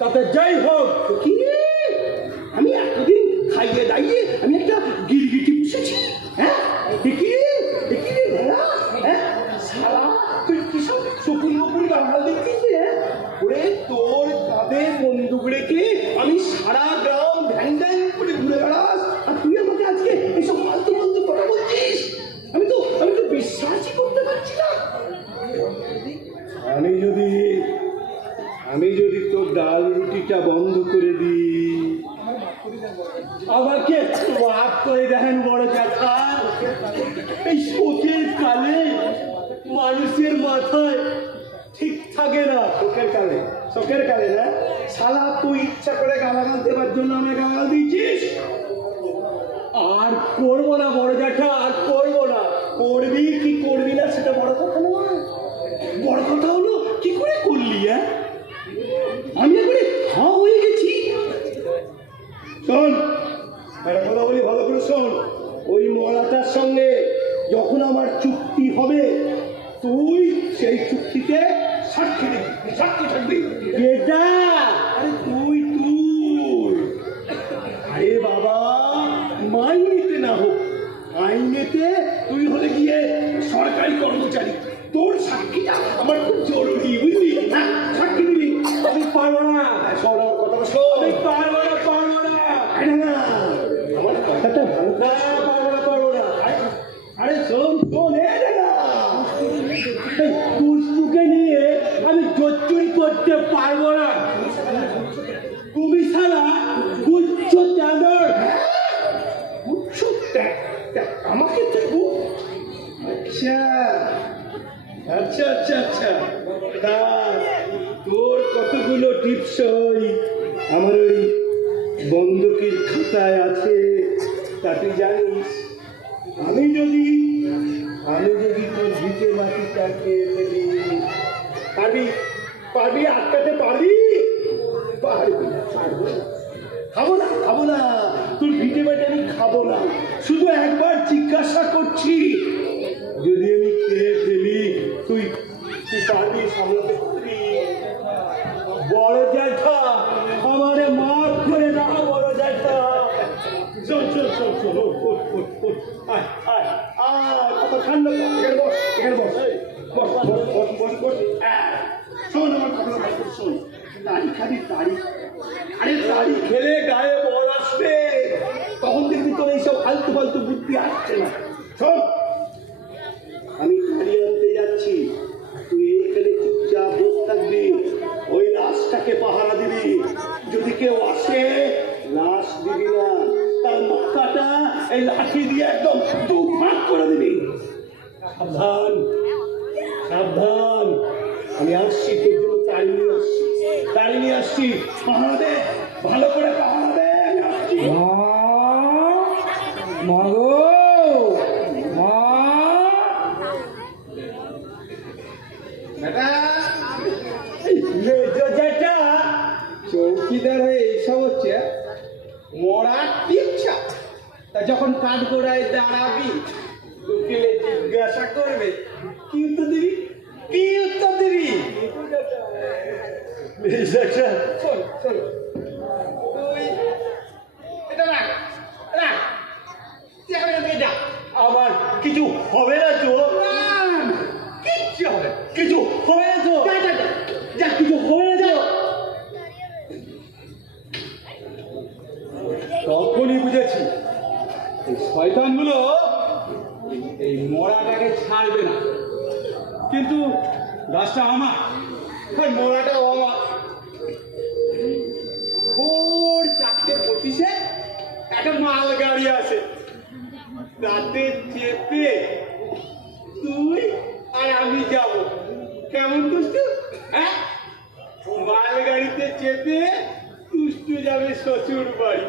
তাতে যেই হোক। কি রে? আমি এতদিন খাইয়ে দাইয়ে আমি একটা গিরগিটি পুষেছি, হ্যাঁ? দেখি রে ভেড়া, হ্যাঁ? শালা তুই কি সব শকুন গাল দিচ্ছিস রে? ওরে তোর কাঁধে বন্দুক রেখে আমি সারা গ্রাম ঢ্যাং ঢ্যাং করে ঘুরে বেড়াস, আর তুই আমাকে আজকে এইসব ফালতু কথা বলছিস? আমি তো বিশ্বাসই করতে পারছি না। আমি যদি তোর ডাল রুটিটা বন্ধ করে দিই, আমাকে মাফ করে দেখেন বড় জ্যাঠা। এই শোকের কালে মানুষের মাথায় ঠিক থাকে না। শোকের কালে না? শালা তুই ইচ্ছা করে গালাগাল দেবার জন্য আমাকে গালাগাল দিয়েছিস। আর করবো না বড় জ্যাঠা, আর করবো না। করবি কি করবি না সেটা বড় কথা নয়, বড় কথা হলো কি করে করলি? আমি একবারে হাঁ হয়ে গেছি। শোন, একটা কথা বলি, ভালো করে শোন। ওই মরাটার সঙ্গে যখন আমার চুক্তি হবে, তুই সেই চুক্তিতে সাক্ষী থাকবি। এটা আরে তুই আরে বাবা, মাইনেতে না হোক, আইনেতে তুই হলে গিয়ে সরকারি কর্মচারী, তোর সাক্ষীটা আমার খুব জরুরি, বুঝলি? হ্যাঁ, সাক্ষী দিবি। আমি পারবো না। শোন আমার কথাটা শোন। আমি পারবো না। আমার কথাটা ভালো করে শোন। পারবো না। আরে শোন, দুষ্টুকে নিয়ে আমি জোচ্চুরি করতে পারবো না। তুমি সারা গুচ্ছ চাদর। আমাকে দেবো? আচ্ছা, তা তোর কতগুলো টিপসই আমার ওই বন্ধকির খাতায় আছে তা তুই জানিস। আমি যদি তোর ভিটে মাটিটা খেয়ে ফেলি, পারবি আটকাতে পারবি? খাবো না, তোর ভিটে মাটি আমি খাবো না। শুধু একবার জিজ্ঞাসা করছি, যদি আমি খেয়ে ফেলি তুই পারবি সামলাতে পারবি? বড় জ্যাঠা, আমারে মাফ করে দাও বড় জ্যাঠা। শোন, কথা ঠান্ডা কর, এখানে বস। শোন আমার কথা ভালো করে শোন। তাড়ি খেলে গায়ে বল আসবে, তখন দেখবি তোর এইসব ফালতু বুদ্ধি আসছে না। শোন, আমি তাড়ি আনতে যাচ্ছি, তুই এইখানে চুপচাপ বসে থাকবি, ওই লাশটাকে পাহারা দিবি। যদি কেউ আসে, লাশ দিবি না, তার মাথাটা এই লাঠি দিয়ে একদম দুভাগ করে দিবি। সাবধান, আমি আসছি, তোর জন্য তাড়ি নিয়ে আসছি। পাহারা দে, ভালো করে পাহারা দে, আমি আসছি। মা গো, মা ইচ্ছা। তা যখন কাঠগোড়ায় দাঁড়াবি উকিলে জিজ্ঞাসা করবে কি উত্তর দিবি, কি উত্তর দিবি? ইন্সপেক্টর শোন শোন, তুই এটা রাখ রাখ, তুই এখন এখান থেকে যা। আমার কিছু হবে না তো? কিচ্ছু হবে না। কিছু হবে না তো? যা যা যা যা কিছু হবে না তো? তখনই বুঝেছি এই শয়তানগুলো এই মরাটাকে ছাড়বে না, কিন্তু গাছটা আমার, আর মোড়াটাও আমার। ভোর 4:25 একটা মাল গাড়ি আছে, তাতে চেপে তুই আর আমি যাব। কেমন দুষ্টু? হ্যাঁ, মাল গাড়িতে চেপে দুষ্টু যাবে শ্বশুর বাড়ি।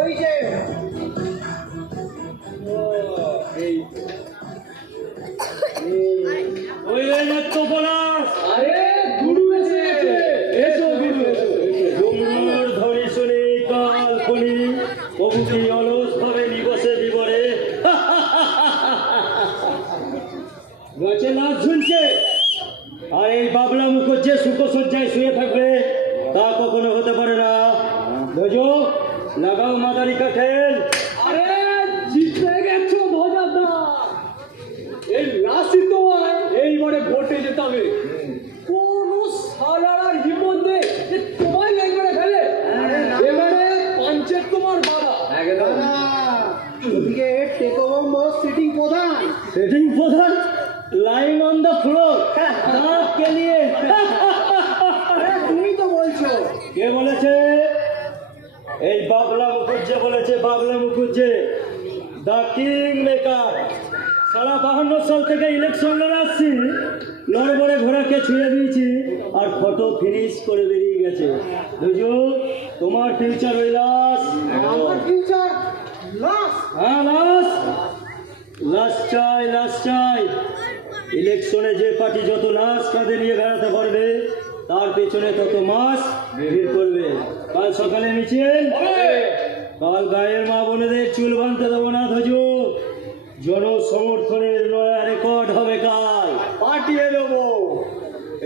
ওই যে ওই মাত্র পলাশ, আরে গুরু এসে গেছে, এসো গুরু এসো এসো। ডুমুর ধ্বনি শুনি কাল খুনি প্রভৃতি অলস ভাবে নিবসে বিবরে গাছে নাচ ঝুলছে, আর এই বাবলা মুখোজ্জে সুখসজ্জায় শুয়ে থাকবে তা কখনো হতে পারে না। ধৈর্য লাগাও মাদারি কাঠেল। আরে জিতে গেছো ভোজাদা, এই লাশি তোমার এইবারে ভোটে যেতে হবে। কোন সালার হিম্মত নেই যে তোমায় একবারে ফেলে। এবারে পঞ্চায়েত তোমার বাবা। ওদিকে টেকোবম্ব সিটিং প্রধান। সেটিং প্রধান লাইং অন দ্য ফ্লোর দাঁত কে নিয়ে। আরে তুমি তো বলছো। কে বলেছে? এই বাবলা মুখুজ্জে বলেছে, বাবলা মুখুজ্জে দ্য কিং মেকার। সারা 52 সাল থেকে ইলেকশন লড়ে আসছি, লড়বড়ে ঘোড়াকে ছুঁয়ে দিয়েছি আর ফটো ফিনিশ করে বেরিয়ে গেছে। বুঝু তোমার ফিউচার ওই লাশ। আমার ফিউচার লস। হ্যাঁ লাশ, লাশ চাই, লাশ চাই। ইলেকশনে যে পার্টি যত লাশ কাঁধে নিয়ে বেড়াতে পারবে তার পেছনে তত মাস ভিড় করবে। কাল সকালে মিছিল, কাল গায়ের মা বোনেদের চুল বাঁধতে দেবো না ধজু। জনসমর্থনের নয়া রেকর্ড হবে কাল। পাঠিয়ে দেবো।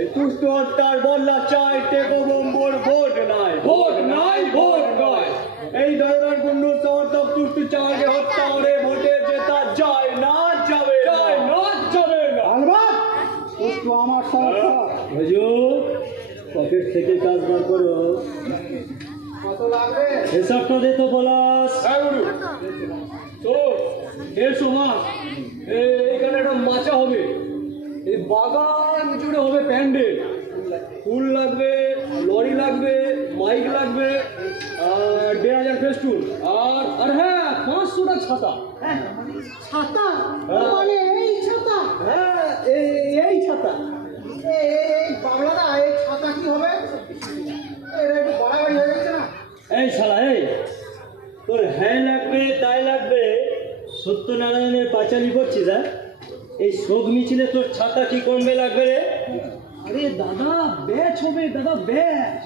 এই দুষ্ট হত্যার বদলা চাই, টেকোবম্বর ভোট নাই। ভোট নাই, ভোট নয়। এই ধরনের গুন্ডু সমর্থক দুষ্টু চাওয়াকে হত্যা করে ভোটে জেতা যায় না, যাবে না। যায় না, যাবে না। আলবাত দুষ্টু আমার সমর্থক। ধজু পকেট থেকে কাজ বার করো, কত লাগবে? হিসাবটা দে তো পলাশ। হ্যাঁ গুরু, চলো 150 মাছ। এইখানে একটা মাচা হবে, এই বাগান জুড়ে হবে প্যান্ডেল। ফুল লাগবে, লরি লাগবে, মাইক লাগবে, আর 1500 ফেস্টুন, আর হ্যাঁ 500টা ছাতা। ছাতা? হ্যাঁ। মানে এই ছাতা? হ্যাঁ, এই ছাতা। এই বাংলাটা, এই ছাতা কি হবে? এটা একটু বাড়াবাড়ি হয়ে যাচ্ছে না? এই শালা এই, তোর হ্যাঁ লাগবে তাই লাগবে, সত্যনারায়ণের পাঁচালি করছিস? হ্যাঁ, এই শোক মিছিলে তোর ছাতা কি কমবে লাগবে রে? আরে দাদা ব্যাচ হবে, দাদা ব্যাচ।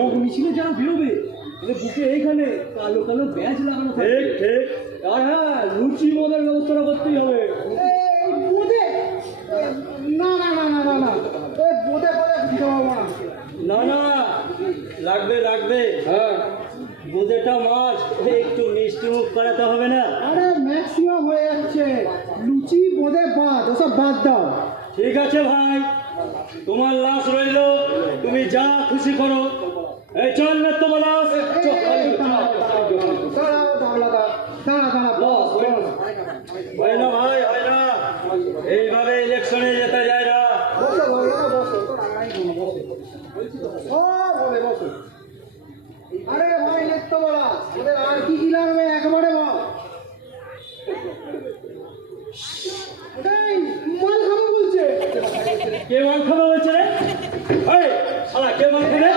ও মিছিলে যারা বেরোবে তাহলে বুকে এইখানে কালো কালো ব্যাচ লাগানো ঠিক থাকবে। ঠিক। আর হ্যাঁ, লুচি মদের ব্যবস্থাটা করতেই হবে। এই বোঁদে? না না না না না না, এই বোঁদে করে দিতে পারবো না। না না, লাগবে লাগবে। হ্যাঁ, বোঁদেটা মাছ, একটু মিষ্টি মুখ করাতে হবে না? আরে ম্যাক্সিমাম হয়ে যাচ্ছে, লুচি বোঁদে বাদ, ওসব বাদ দাও। ঠিক আছে ভাই, তোমার লাশ রইলো, তুমি যা খুশি করো। এই চল না তো লাশ। দাঁড়াও বাংলাদা, দাঁড়া দাঁড়া বস। হয় না ভাই, হয় না, এইভাবে ইলেকশনে যেতে যায় না। বসো বাংলাদা, বসো। ও বলে বসো। আরে ভাই নেত্য বলা, ওদের আর কি কি লাগবে একবারে বল। এই মাল খাবে বলছে। কে মাল খাবে বলছে রে? এই শালা কে মাল খাবে?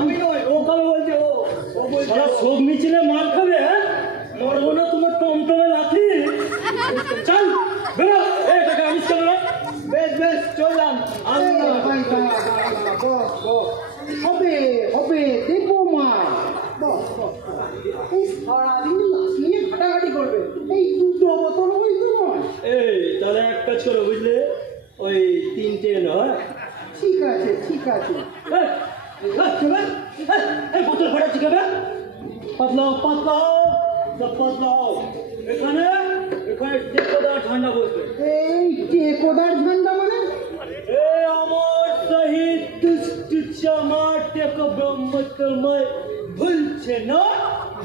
আমি নয়, ও খাবে বলছে। ও বলছে। শালা সব মিছিলে মাল খাবে? হ্যাঁ, মরবো না তোমার টমটমে লাথি। চল বেরো, এটাকে আবিষ্কার করো। বেশ বেশ চললাম। ভাই বস হবে হবে দেখবো মা। বস এই সারাদিন লাশ নিয়ে ঘাটাঘাটি করবে। এই দুটো বোতল ওই তো নয়। এই তাহলে এক কাজ করো বুঝলে, ওই 3টে নয়। ঠিক আছে ঠিক আছে। বোতল ফাটাচ্ছি কেন? পাতলাও পাতলাও সব পাতলাও। এখানে এখানে টেকোদার ঠান্ডা বসবে। এই টেকোদার ঝান্ডা মানে? এ আমার শহীদ দুষ্ট চামার টেকো ব্রহ্মচর্ময় ভুলছে না,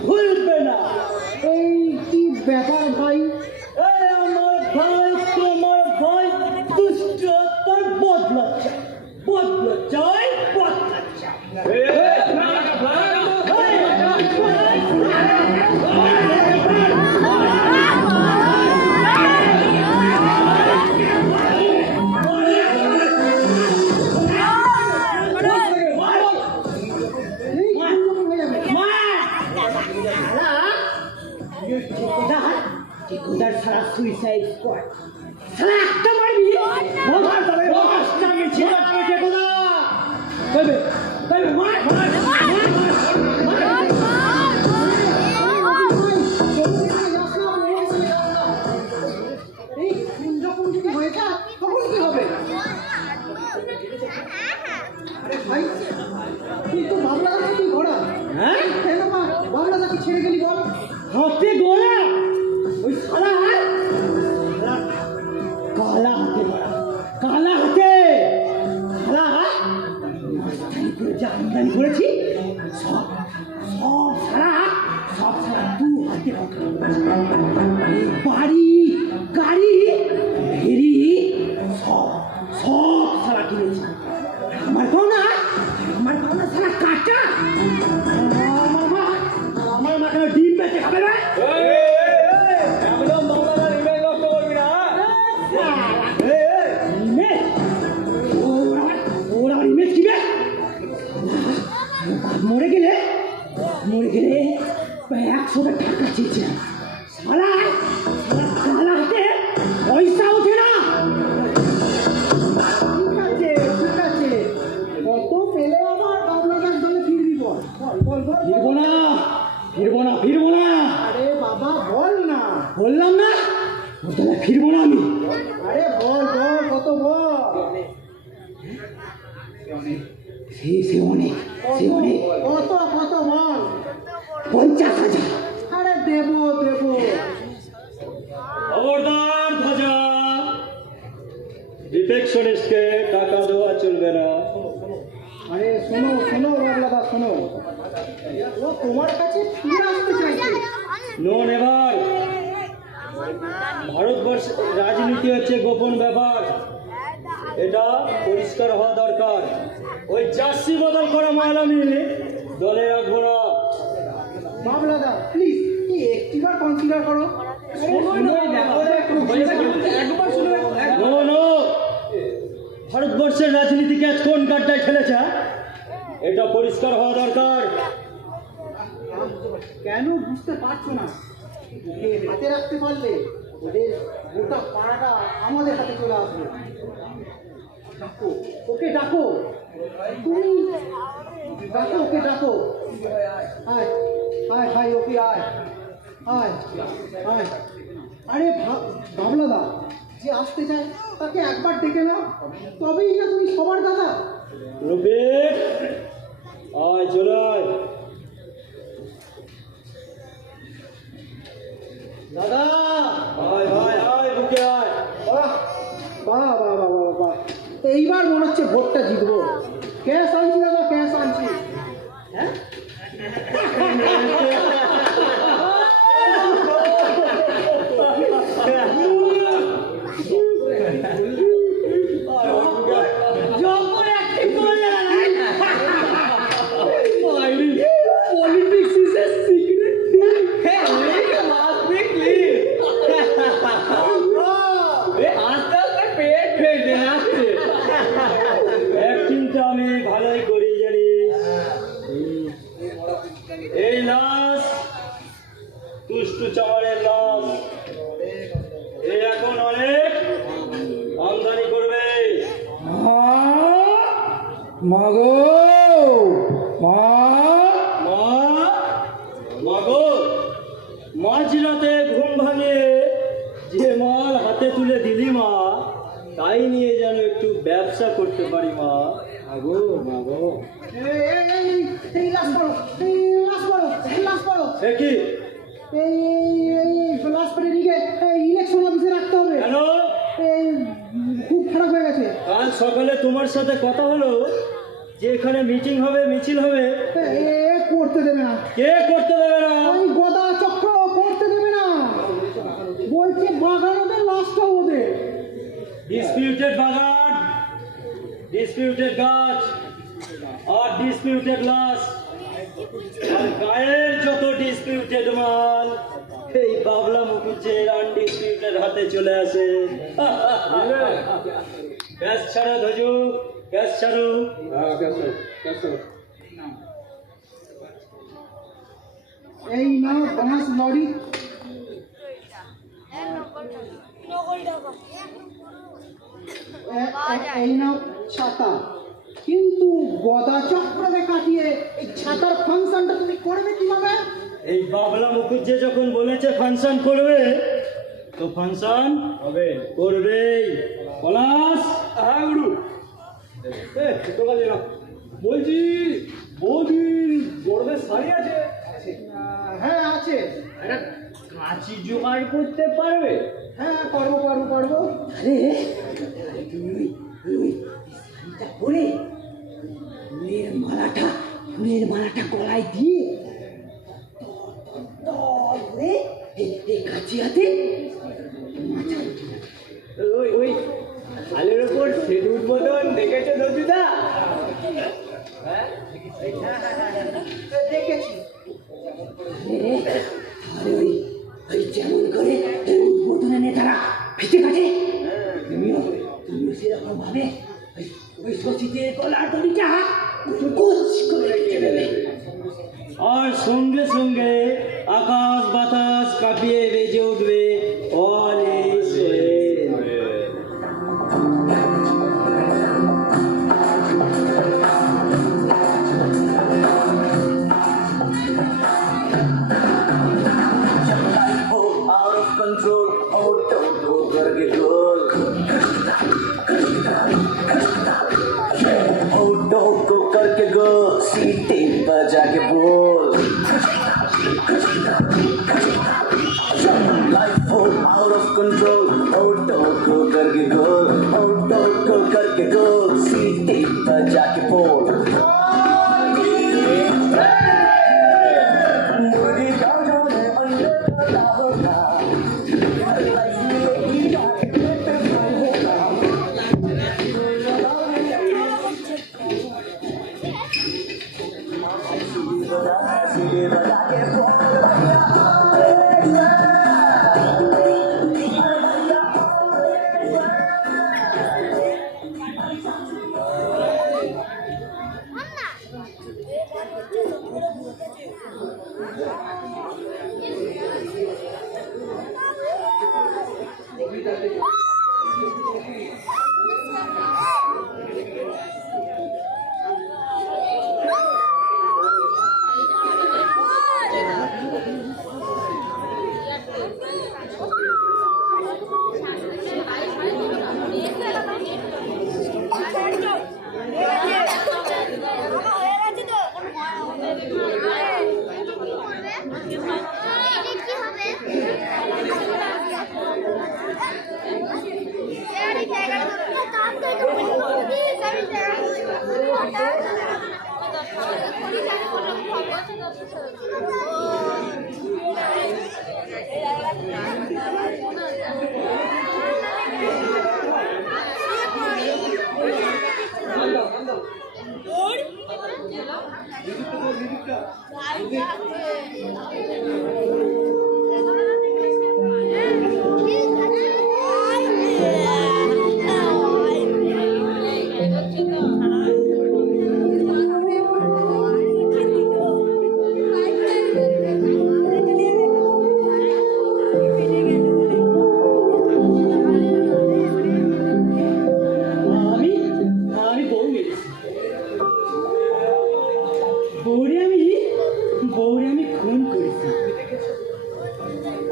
ভুলবে না। এই কি ব্যাপার ভাই? এই আমার ভাই, তোমার ভাই দুষ্ট আত্মার বদলা চায়, বদলা চাই, বদলা চাই। টেকোদার সারা সুইসাইড স্কোয়াড। সারা একটা মারবি? ছেড়ে গেলি বল? হাতে গোলা ওই শালা কালা হাতে গোলা, কালা হাতে শালা মাস্তানি করে যা আমদানি করেছি সব সব সারা সব সারা দু হাতে বাড়ি গাড়ি ফেরি সব সব সারা কিনেছি। আমার পাওনা সারা কাটা। আমার মাথায় ডিম বেঁচে খাবে না। মরে গেলে 100 টাকা চেয়েছিলাম। সালা কালা হাতে পয়সা ওঠে না। ঠিক আছে ঠিক আছে, কত পেলে আবার বাবলাদার দলে ফিরবি বল? বল বল বল। ফিরবো না। আরে বাবা বল না। বললাম না ওর দলে ফিরবো না আমি। আরে বল বল কত বল। সে অনেক কত কত বল। 50,000। আরে দেবো খবরদার ধ্বজা, ডিফেকশনিস্টকে টাকা দেওয়া চলবে না। আরে শোনো বাবলাদা শোনো, ও তোমার কাছে ফিরে আসতে চাইছে। No never. ভারতবর্ষ রাজনীতি হচ্ছে গোপন ব্যাপার, এটা পরিষ্কার হওয়া দরকার। ওই জার্সি বদল করা মাল আমি দলে রাখবো না। বাবলাদা প্লিজ একটিবার কনসিডার করো। নো, ভারতবর্ষের রাজনীতিকে আজ কোন কার্ডটায় খেলেছে, এটা পরিষ্কার হওয়া দরকার। কেন বুঝতে পারছো না? ওকে হাতে রাখতে পারলে ওদের গোটা পাড়াটা আমাদের হাতে চলে আসবে। ডাকো ওকে, ডাকো তুমি, ডাকো ওকে, ডাকো। আয় আয় ভাই, ওকে আয় আয় আয়। আরে বাবলাদা, যে আসতে চায় তাকে একবার ডেকে নাও, তবেই না তুমি সবার দাদা। রবিক আয়, চলে আয়। দাদা আয় ভাই আয়, বুকে আয়। বাহ বাহ বাহ বাহ বাহ বাহ, এইবার মনে হচ্ছে ভোটটা জিতবো। ক্যাশ আনছি দাদা, ক্যাশ আনছি। হ্যাঁ Politics is a secret thing. দুষ্টু চামারের লাশ এ এখন অনেক আমদানি করবে। মাগো মা মাগো, মাঝরাতে ঘুম ভাঙিয়ে যে মাল হাতে তুলে দিলি মা, তাই নিয়ে যেন একটু ব্যবসা করতে পারি মা। মাগো মাগো, এই লাশ পড়ো, এই লাশ পড়ো, লাশ পড়ো, এ কি এই লাশ পড়ে নিয়ে ইলেকশন অফিসে রাখতে হবে। কেন? এই খুব খারাপ হয়ে গেছে। কাল সকালে তোমার সাথে কথা হলো যে এখানে মিটিং হবে, মিছিল হবে। করতে দেবে না। কে করতে দেবে না? ওই গদা চক্র করতে দেবে না, বলছে বাগান ওদের, লাশটা ওদের। ডিসপিউটেড বাগান, ডিসপিউটেড গাছ আর ডিসপিউটেড লাশ আর গায়ের যত ডিসপিউটেড মাল এই বাবলা মুখুজ্জের আনডিসপিউটেড হাতে চলে আসে। গ্যাস ছাড়ো ধজু, গ্যাস ছাড়ো। এই নাও বাস লরি, এই নাও ছাতা। কিন্তু গদা চক্রকে কাটিয়ে এই ছাতার ফাংশনটা তুমি করবে কিভাবে? এই বাবলা মুখুজ্জে যখন বলেছে ফাংশন করবে, তো ফাংশন হবে, করবেই। পলাশ, হ্যাঁ গুরু, বলছি বৌদির বড়দের শাড়ি আছে? হ্যাঁ আছে। একটা কাঁচি জোগাড় করতে পারবে? হ্যাঁ পারবো পারবো পারবো। ফুলের মালাটা গলায় দিয়ে কাছে হাতে ওই হালের ওপর সেতু উদ্বোধন দেখেছো দজুদা? দেখেছি। ওই যেমন করে উদ্বোধনের নেতারা ফিতে কাটে, তুমিও সেরকম ভাবে ওই শশীদের গলার দড়িটা কোচ করে কেটে দেবে। আর সঙ্গে সঙ্গে আকাশ বাতাস কাঁপিয়ে বেজে উঠবে all is well. Out of control, go करके गोल, go करके गोल, सीटी बजा के बोल। Life out of control, go करके गोल, go करके गोल, सीटी बजा के बोल।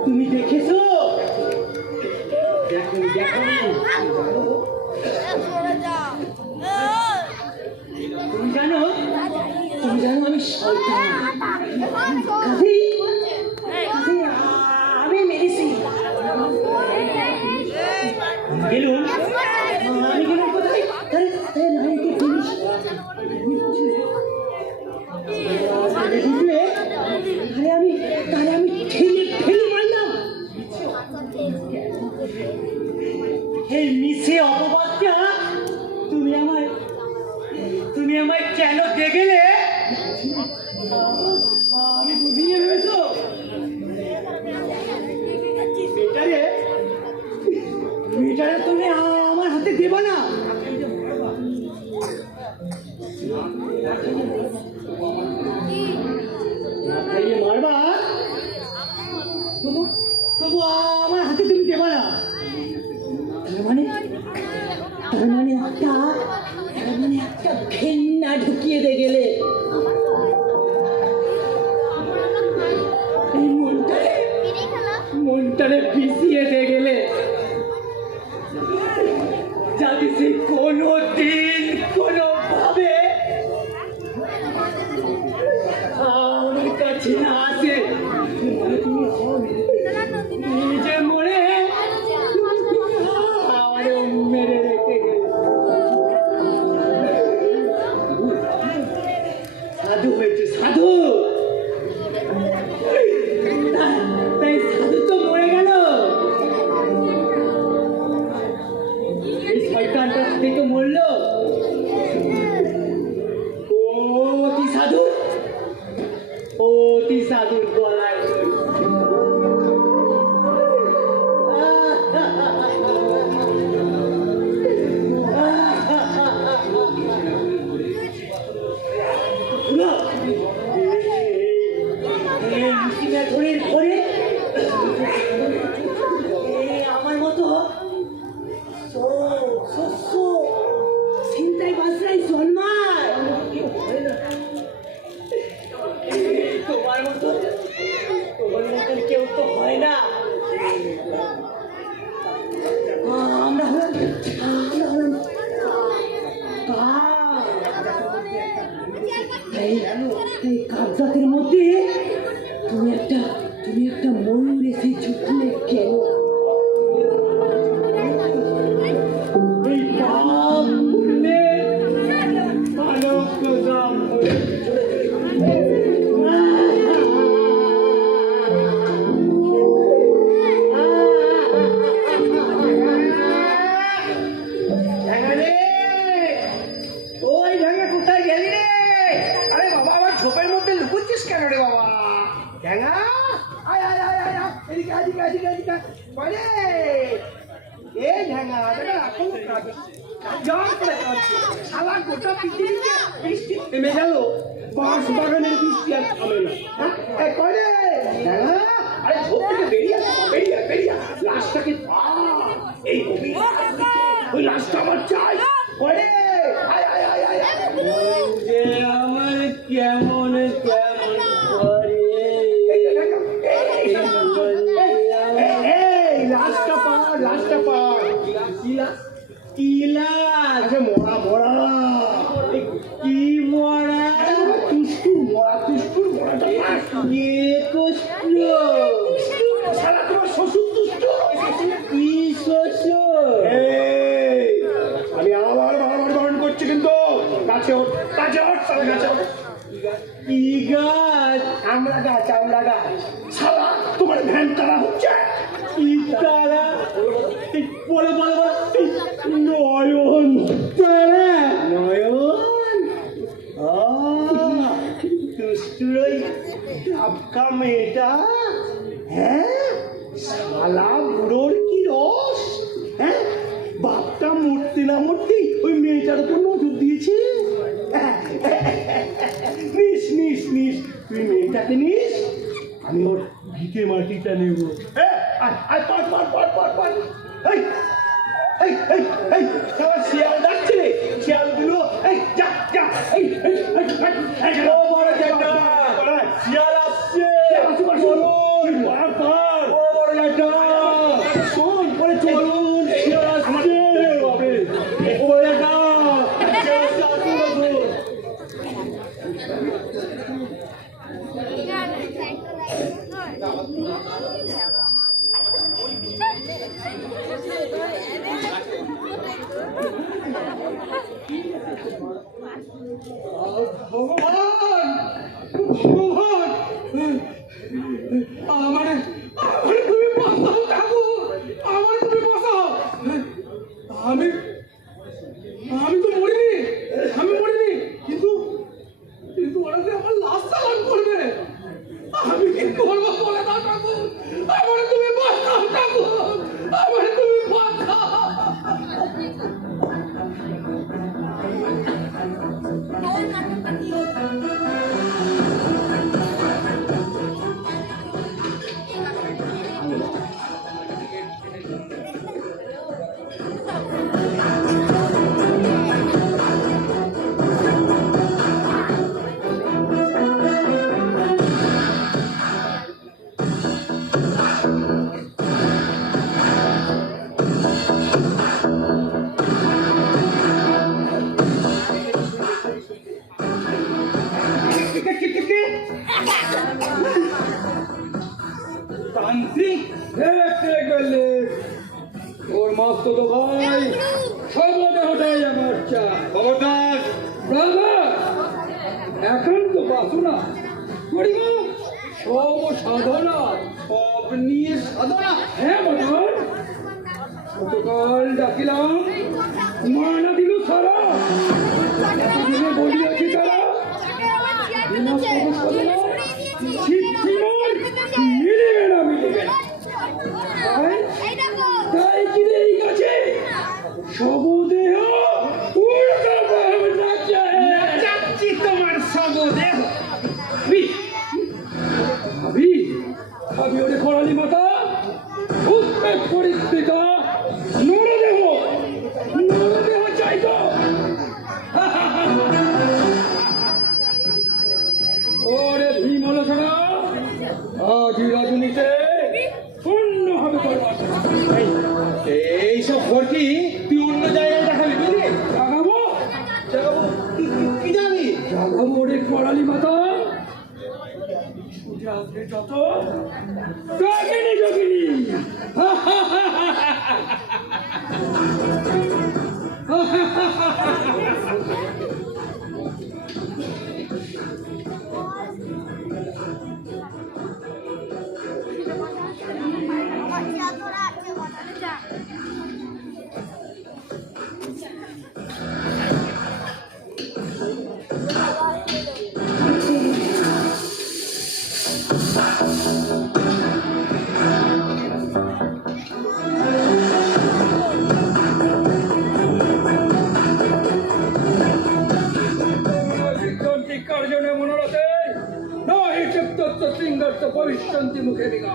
তুমি দেখেছো? দেখো তুমি জানো আমি শয়তান। কাজেই আমি মেরেছি। গেলুম কোথায়? লাইনকে পুলিশ আমি ঠেলে মারলাম। এই মিছে অপবাদটা তুমি আমায় কেন দেখলে? আমি বুঝিয়ে ভেবেছো মেয়েটারে তুমি আমার হাতে দেবা না। মারবা তবু আমার হাতে তুমি দেবা না। তার মানে একটা ঘেন্না ঢুকিয়ে দিয়ে গেলে মনটারে পিছিয়ে দিয়ে গেলে, যাতে সে কোনোদিন কোনোভাবে আমার কাছে না আসে। নিজে মরে আমারও মেরে রেখে গেল। সাধু হয়েছে সাধু। তাই সাধু তো মরে গেল। এই শয়তানটা থেকে মরলো। অতি সাধুর গলায় আমার মতো চিন্তায় বাসরাই জন্মায়। তোমার মতন কেউ তো হয় না। আমরা হলাম এই কাবজাতের মধ্যে তুমি একটা ময়ূর এসেছো। তুমি কেন এই পাপ নেমে গেল বাঁশ বাগানের বৃষ্টি আর থামে না। আরে ঝোপ থেকে বেরিয়ে লাশটাকে এই ওই লাশটা আমার চাই। আমার কেমন লাশটা পা মরা কি মরা তুষ্টুর মরাটা তোমার শ্বশুর তুষ্ট। কি শ্বশুর? আমি আবার বারণ করছি কিন্তু গাছে ওঠ গাছে ওঠ। কি গাছ? আমরা গাছ শালা তোমার ভ্যান তারা হচ্ছে। কি তারা? বলো নয়ন তারা দুষ্টুর ওই টাপকা মেয়েটা। হ্যাঁ শালা বুড়োর কি রস। হ্যাঁ বাপটা মরতে না মরতেই ওই মেয়েটার উপর নজর দিয়েছে। নিস তুই মেয়েটাকে নিস, আমি ওর ভিটে মাটিটা নেব। শিয়াল ডাকছে রে, শিয়ালগুলো শিয়াল আসছে। ভগবান ভগবান আমার তুমি বাঁচাও ঠাকুর, আমার তুমি বাঁচাও। আমি আমি তো মরিনি, আমি মরিনি, কিন্তু কিন্তু ওরা যে আমার লাশ চালান করবে, আমি কি করবো বলে দাও ঠাকুর, আমার তুমি বাঁচাও ঠাকুর, আমার তুমি বাঁচাও। তান্ত্রিক হেরে গেলে ওর মাস্ত তো ভাই সর্বদেহটাই আমার চাই। খবরদার! ব্রাদার, এখন তো বাসনা করিব সব সাধনা, সব নিয়ে সাধনা। হ্যাঁ বাজার, গতকাল ডাকিলাম মানা দিল সারা, এতদিনে বলিয়াছি তারা বিনা সব সাধনা সিদ্ধিময় মিলিবে না, মিলিবে না। তাই কিনে এই গাছে সবদেহ উল্টা ভাব নাচে। যাচ্ছি তোমার সবদেহ। ভাবি ভাবি ওরে করালি মাতা উৎপেদ পরিস্থিতা নরদেহ, নরদেহ চাইত। ওরে ভীমল ছাড়া আজই রাজনীতিতে অন্য হবে করবার। এইসব ভর্তি তুই অন্য জায়গায় দেখাবি, বুঝলি? জাগাবো দেখাবো কি জানি? জাগাবো ওরে করালি মাতা, ছুটে আসবে যত যোগিনী যোগিনী। কার্যনে মনোরথে নহি চিত্তস্য শৃঙ্গস্য ভবিষ্যন্তি মুখে বিগা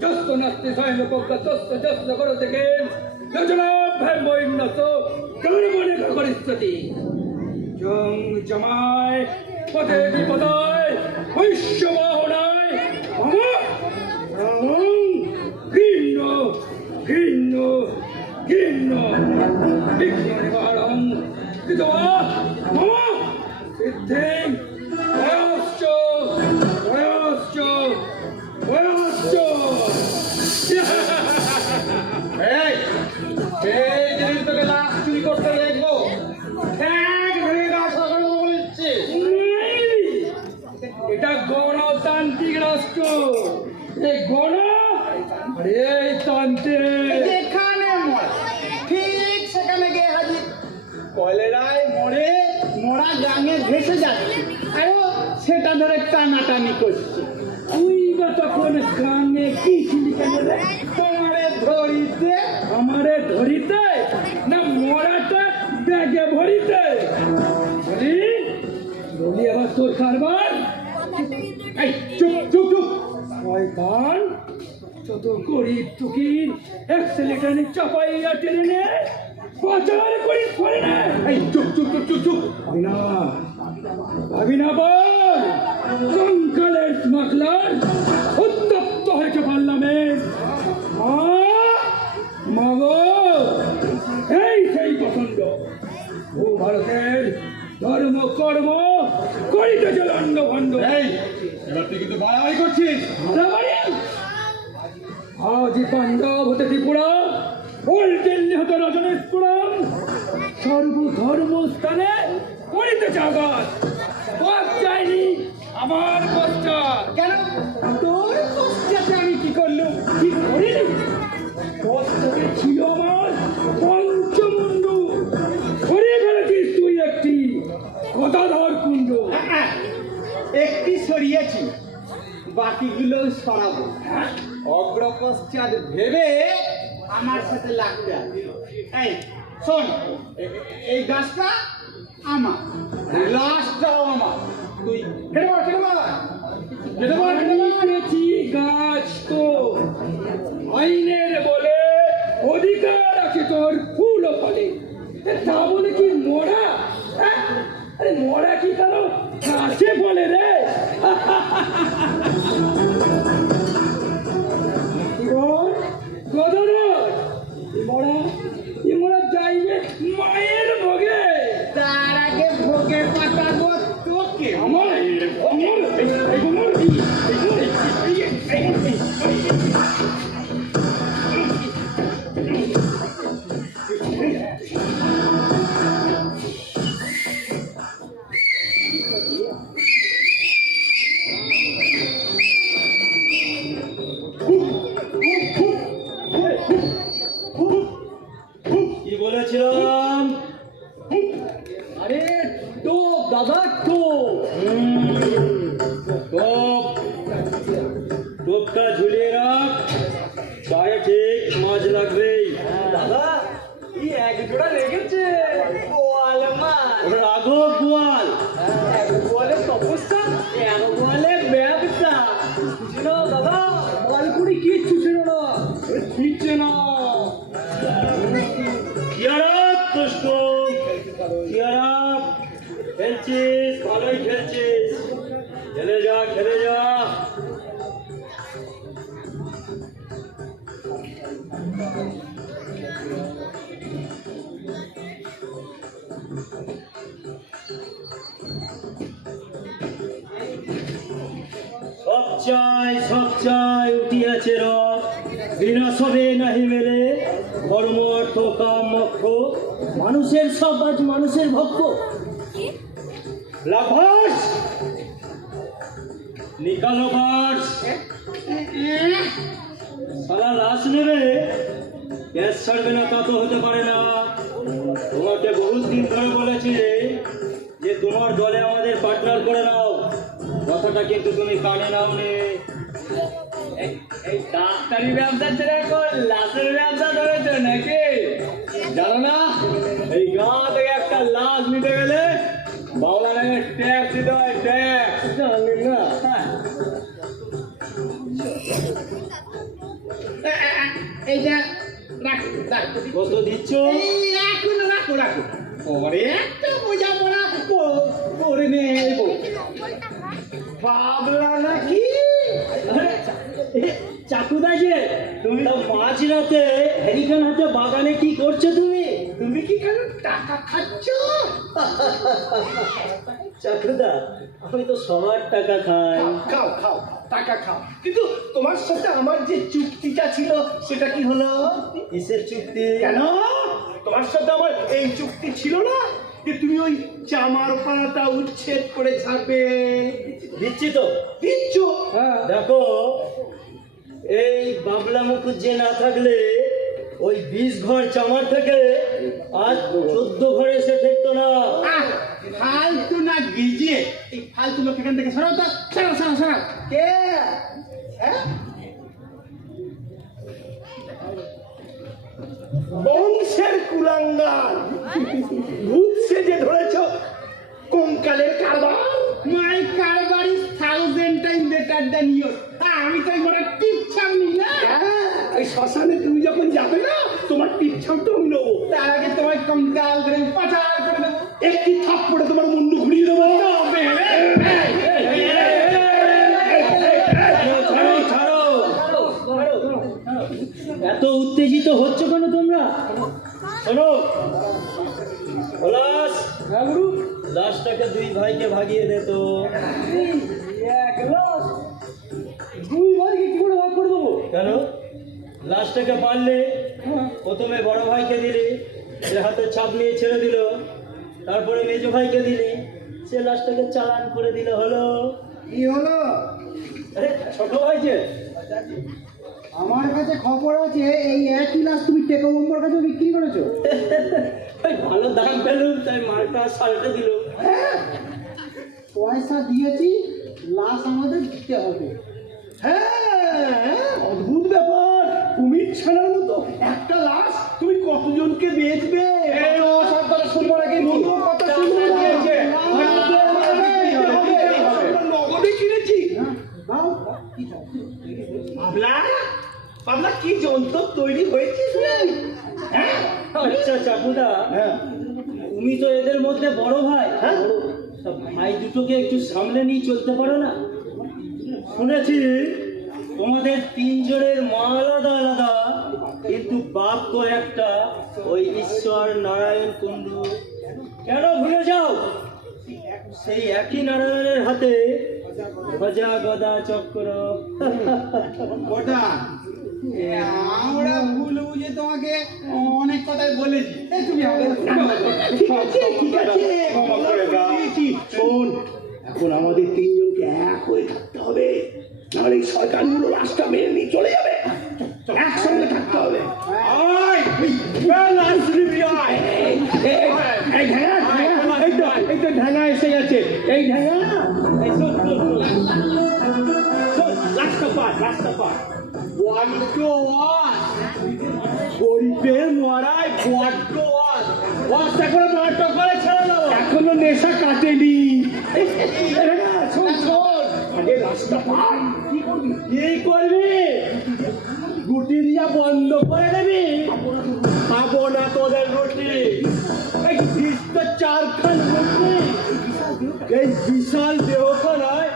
যস্ত নাস্তি স্বয়ং প্রজ্ঞাতস্য যস্ত করতে কে যোজনাভ্যামোন্নত কর্মণে করিষ্যতি জং জমায় পদে বিপদায় বৈশ্যবাহনায় মম ঘৃণ্য ঘৃণ্য ঘৃণ্য বিঘ্ন নিবারণ বিধবা মম সিদ্ধিং বয়শ্চ বয়শ্চ বয়শ্চ। এই জিনিস তোকে লাশ চুরি করতে দেখবো, ঠ্যাং ভেঙে গা সকালে বলছে। এটা গণতান্ত্রিক রাষ্ট্র, এই গণ আর এই তান্ত্রিক। যেখানে মরে ঠিক সেখানে গিয়ে হাজির। কলেরায় মরে মরা গাঙে ভেসে যাচ্ছে, আর ও সেটা ধরে টানাটানি করছে। তুই বা তখন গ্রামে কি ছিলি কেন রে? তোমারে ধরিতে আমারে ধরিতে না মরাটা ব্যাগে ভরিতে? বলি বলি আবার তোর কারবার। এই চুপ চুপ চুপ, শয়তান যত গরিব টুকির এক্সেলেটারে চাপাইয়া টেনে নে প্রচার করি করে না। এই চুপ চুপ চুপ চুপ চুপ, ভাবি না ভাবি না বল। কঙ্কালের মাখলার উত্তপ্ত হয়েছে পারলামে। মাগো এই সেই পছন্দ ও ভারতের ধর্ম কর্ম করিতেছে লন্ড ভণ্ড। এই এবার তুই কিন্তু বাড়াবাড়ি করছিস। আজি পাণ্ডব হতে ত্রিপুরা, ওল দিল্লি হতে রজনীশপুরম, সর্বধর্ম স্থানে বাড়িতে জাগাত বস চাইনি আমার বস্তা। কেন তোর পশ্চাতে আমি কি করলুম? কি করিনি? বস্তাতে ছিল আমার পঞ্চমুন্ডু, সরিয়ে ফেলেছিস তুই একটি গদাধর কুণ্ড। একটি সরিয়েছি, বাকিগুলো সরাবো। অগ্রপশ্চাৎ ভেবে আমার সাথে লাগতে হবে। এই শোন, এই গাছটা আমার, লাশটাও আমার। তুই কেটে মার, কেটে মার, কেটে মার, কেটে মার। কেটেছি গাছ তো আইনের বলে অধিকার আছে তোর ফুল ও ফলে, তা বলে কি মরা? হ্যাঁ? আরে মরা কি কারো গাছে বলে রে? মরা যাইবে মায়ের ভোগে। তার আগে ভোগে পাঠাবো তোকে। আমার কি বলেছিলাম? আরে তো দাদা তো টোপটা ঝুলিয়ে রাখ, গায়ে ঠিক মাছ লাগবেই। দাদা কি এক জোড়া লেগেছে? গোয়াল মাছ। রাঘব গোয়াল। এক গোয়ালে তপস্যা, এক গোয়ালে ব্যবসা। ছিল দাদা, মালকুড়ি কিচ্ছু ছিল না, ফিরছে না। ইয়ারাপ দুষ্ট, ইয়ারাপ খেলছিস, ভালোই খেলছিস, খেলে যা, খেলে যা। সব চাই উঠিয়াছে রথ, বিনাশবে নাহি মেলে, ধর্ম অর্থ কাম মোক্ষ, মানুষের সব আজ মানুষের ভক্ষ। লাভাস নিকালো বাস, সারা লাশ নেবে, গ্যাস ছাড়বে না তা তো হতে পারে না। তোমাকে বহুত দিন ধরে বলেছি যে তোমার দলে আমাদের পার্টনার করে নাও, কথাটা কিন্তু তুমি কানে নাও নে। এই ডাক্তারি ব্যবসা ছেড়ে এখন লাশের ব্যবসা ধরেছে নাকি? জানো না, এই গাঁ থেকে একটা লাশ নিতে গেলে বাংলা নামে ট্যাক্স দিতে হয়, ট্যাক্স। জানি না? এইটা রাখো, রাখো। কত দিচ্ছ? এই রাখো, রাখো, রাখো। পরে একটা বোঝাপড়া করে নেব। বাবলা নাকি? চাকুদা যে তুমি মাঝ রাতে হ্যারিকেন হাতে বাগানে কি করছো তুমি? তুমি কি কেন টাকা খাচ্ছ? চাকুদা আমি তো সবার টাকা খাই। খাও খাও টাকা খাও, কিন্তু তোমার সাথে আমার যে চুক্তিটা ছিল সেটা কি হলো? কিসের চুক্তি? কেন তোমার সাথে আমার এই চুক্তি ছিল না যে তুমি ওই চামার পানাটা উচ্ছেদ করে ছাড়বে? দিচ্ছি তো। দিচ্ছ? দেখো এই বাবলা মুকুট যে না থাকলে ওই 20 ঘর চামার থেকে আজ 14 ঘরে এসে ঠেকতো না। ফালতু না গিয়ে এই ফালতু লোক এখান থেকে সরাও তো, সরাও, সরাও, সরাও। কে? হ্যাঁ? বংশের কুলাঙ্গার ভূত সেজে ধরেছ কঙ্কালের কারবার। মাই কারবার is 1000 time better than your. আমি তো বড় টিপছাম নি না। ওই শ্মশানে তুমি যখন যাবে না, তোমার টিপছাপটা আমি নেবো। তার আগে তোমার কঙ্কাল করে পাচার করে দেবো। একটি থাপ্পড়ে তোমার মুন্ডু ঘুরিয়ে দেবো। ছাড়ো, এত উত্তেজিত হচ্ছে কেন তোমরা? শোনো পলাশ, লাশটাকে 2 ভাইকে ভাগিয়ে দে তো। এক লাশ 2 ভাইকে কি করে ভাগ করে দেবো? কেন? লাশটাকে পারলে প্রথমে বড় ভাইকে দিলি, এর হাতে ছাপ নিয়ে ছেড়ে দিল, তারপরে মেজো ভাইকে দিলি, সে লাশটাকে চালান করে দিলে হলো। কি হলো? আরে ছোট ভাই যে আমার কাছে খবর আছে এই একই লাশ তুমি টেকো বম্বর কাছে বিক্রি করেছো। ওই ভালো দাম পেলুম তাই মালটা সালটে দিল। পয়সা দিয়েছি, লাশ আমাদের দিতে হবে। হ্যাঁ, অদ্ভুত ব্যাপার। কুমির ছাড়ার মতো একটা লাশ তুমি কতজনকে বেচবে? শুনবো না কিন্তু কথা শুনবো না। নগদে কিনেছি। পাবলা পাবলা কি যন্ত্র তৈরি হয়েছে? আচ্ছা চাকুদা, হ্যাঁ তুমি তো এদের মধ্যে বড় ভাই, হ্যাঁ তা ভাই দুটোকে একটু সামলে নিয়ে চলতে পারো না? শুনেছি তোমাদের তিনজনের মা আলাদা আলাদা, কিন্তু বাপ তো একটা, ওই ঈশ্বর নারায়ণ কুণ্ডু। কেন ভুলে যাও? সেই একই নারায়ণের হাতে ধ্বজা গদা চক্র। ওটা আমরা ভুল বুঝে তোমাকে অনেক কথাই বলেছি। তুমি ঠিক আছে ঠিক আছে, ক্ষমা করে দাও। শোন, এখন আমাদের তিনজনকে এক হয়ে থাকতে হবে, নাহলে এই শয়তানগুলো লাশটা মেরে নিয়ে চলে যাবে। একসঙ্গে থাকতে হবে। এই তো ঢাঙা এসে গেছে। এই ঢাঙা, এই শোন, শোন, শোন, শোন, লাশটা পার, লাশটা পার। গরিবের মরায় বড্ড ওয়াস্তা করে মারটা করে ছেড়ে দাও। এখনো নেশা কাটেনি। শোন শোন, আগে রাস্তা পার। কি করবি? রুটি দিয়া বন্ধ করে দেবি? খাবো না তোদের রুটি। এই বিশটা চারখান রুটি, এই বিশাল দেহখানায়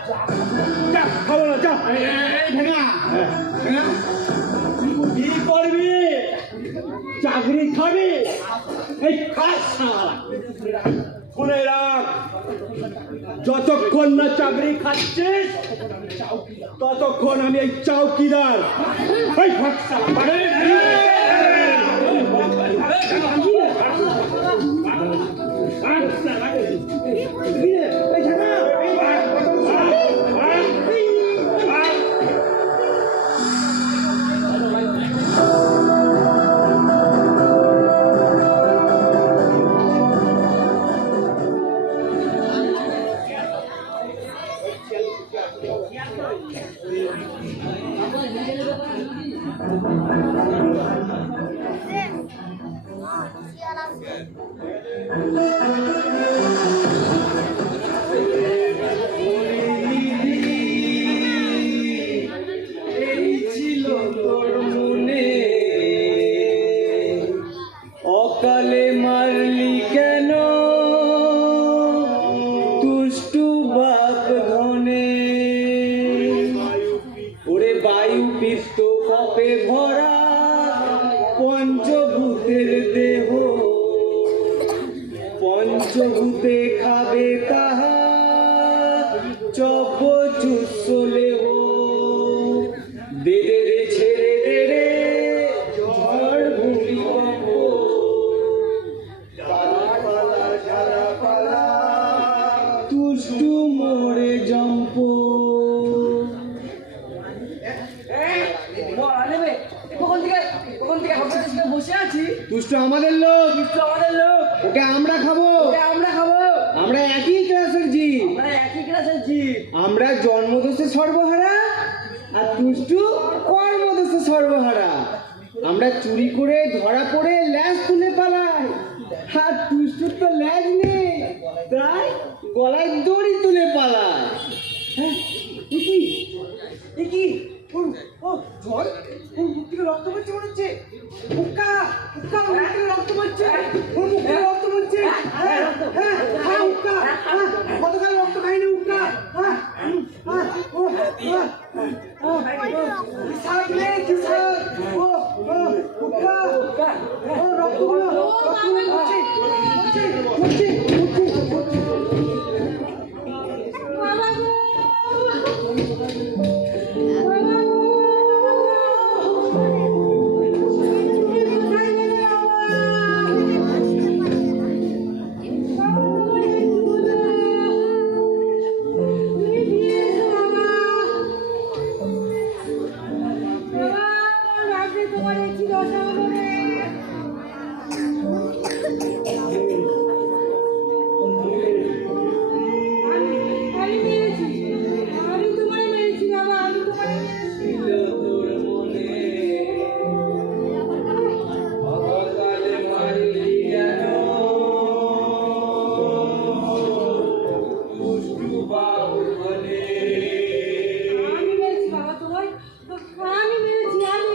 খাবো না। যা কি করবি? চাকরি খাবি? এই খাস শালা। শুনে রাখ, যতক্ষণ না চাকরি খাচ্ছিস ততক্ষণ আমি এই চৌকিদার। এই ভাগ শালা, ভাগ। এই ছিল তোর মনে, অকালে মারলি কেন দুষ্টু বাপ ধনে? ওরে বায়ু পিত্ত কপে ভরা পঞ্চভূতের দেহ, পঞ্চভূতে খাবে তাহা চপ চুসলে হো। দে দে রে ছেড়ে দে রে ঝড় ভূমিকম্প, ডালপালা ঝাড়াপালা তুষ্টু মোরে জম্প। বসে আছি। দুষ্ট আমাদের লোক, দুষ্ট আমাদের লোক। ওকে আমরা খাবো, ওকে আমরা খাবো। আমরা একই ক্লাসের জীব, আমরা একই ক্লাসের জীব। আমরা জন্মদোষে সর্বহারা, আর দুষ্টু কর্মদোষে সর্বহারা। আমরা চুরি করে ধরা পড়ে ল্যাজ তুলে পালাই, আর দুষ্টুর তো ল্যাজ নেই, তাই গলায় দড়ি তুলে পালায়। হ্যাঁ, এ কি? ও জল, ওর মুখ থেকে রক্ত পড়ছে মনে হচ্ছে। উক্কা উক্কা, ওর মুখ থেকে রক্ত পড়ছে, ওর মুখ থেকে রক্ত পড়ছে। হ্যাঁ হ্যাঁ হ্যাঁ, উক্কা। গতকাল রক্ত খাইনি উক্কা। হ্যাঁ হ্যাঁ, ও কিসাক রে কিসাক। ও উক্কা, ও রক্তগুলো পড়ছে পড়ছে পড়ছে পড়ছে। বাবা গো, বাবা গো, দশা হলো রে। আমি মেরেছি, আমি তোমায় মেরেছি বাবা, আমি তোমায় মেরেছি। আমি মেরেছি বাবা তোমায়, আমি মেরেছি, আমি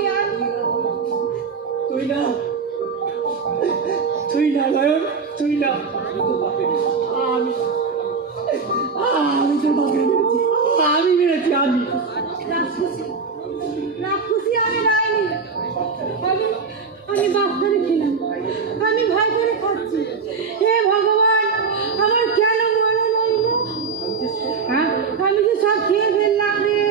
তুই না নয়ন, তুই না, আমি তোর বাপকে মেরেছি, আমি মেরেছি, আমি রাক্ষসী, রাক্ষসী আমি রাইনি। আমি বাপ ধরে খেলাম, আমি ভয় করে খাচ্ছি। হে ভগবান, আমার কেন মরণ হইল? হ্যাঁ, আমি যে সব খেয়ে ফেললাম রে।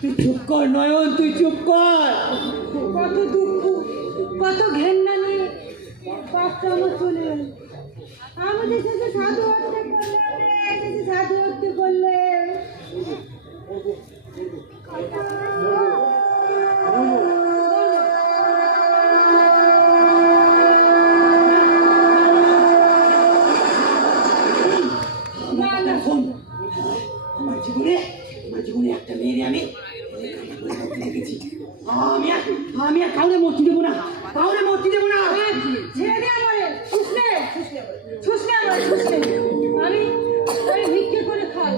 তুই চুপ কর নয়ন, তুই চুপ কর। কত দুঃখ, কত ঘেন্না নিয়ে বাপটা আমার চলে গেল। আমি যে শেষে সাধু হত্যা করলাম রে, শেষে সাধু হত্যা করলে। না না, শোন, আমার জীবনে একটা মেয়ে আমি দেখেছি। আমি আর কাউরে মূর্তি দেবো না, কাউরে মূর্তি দেবো না। ছেড়ে দে আমারে, শুষলে আমারে, শুষলে। আমি ভিক্ষে করে খাই,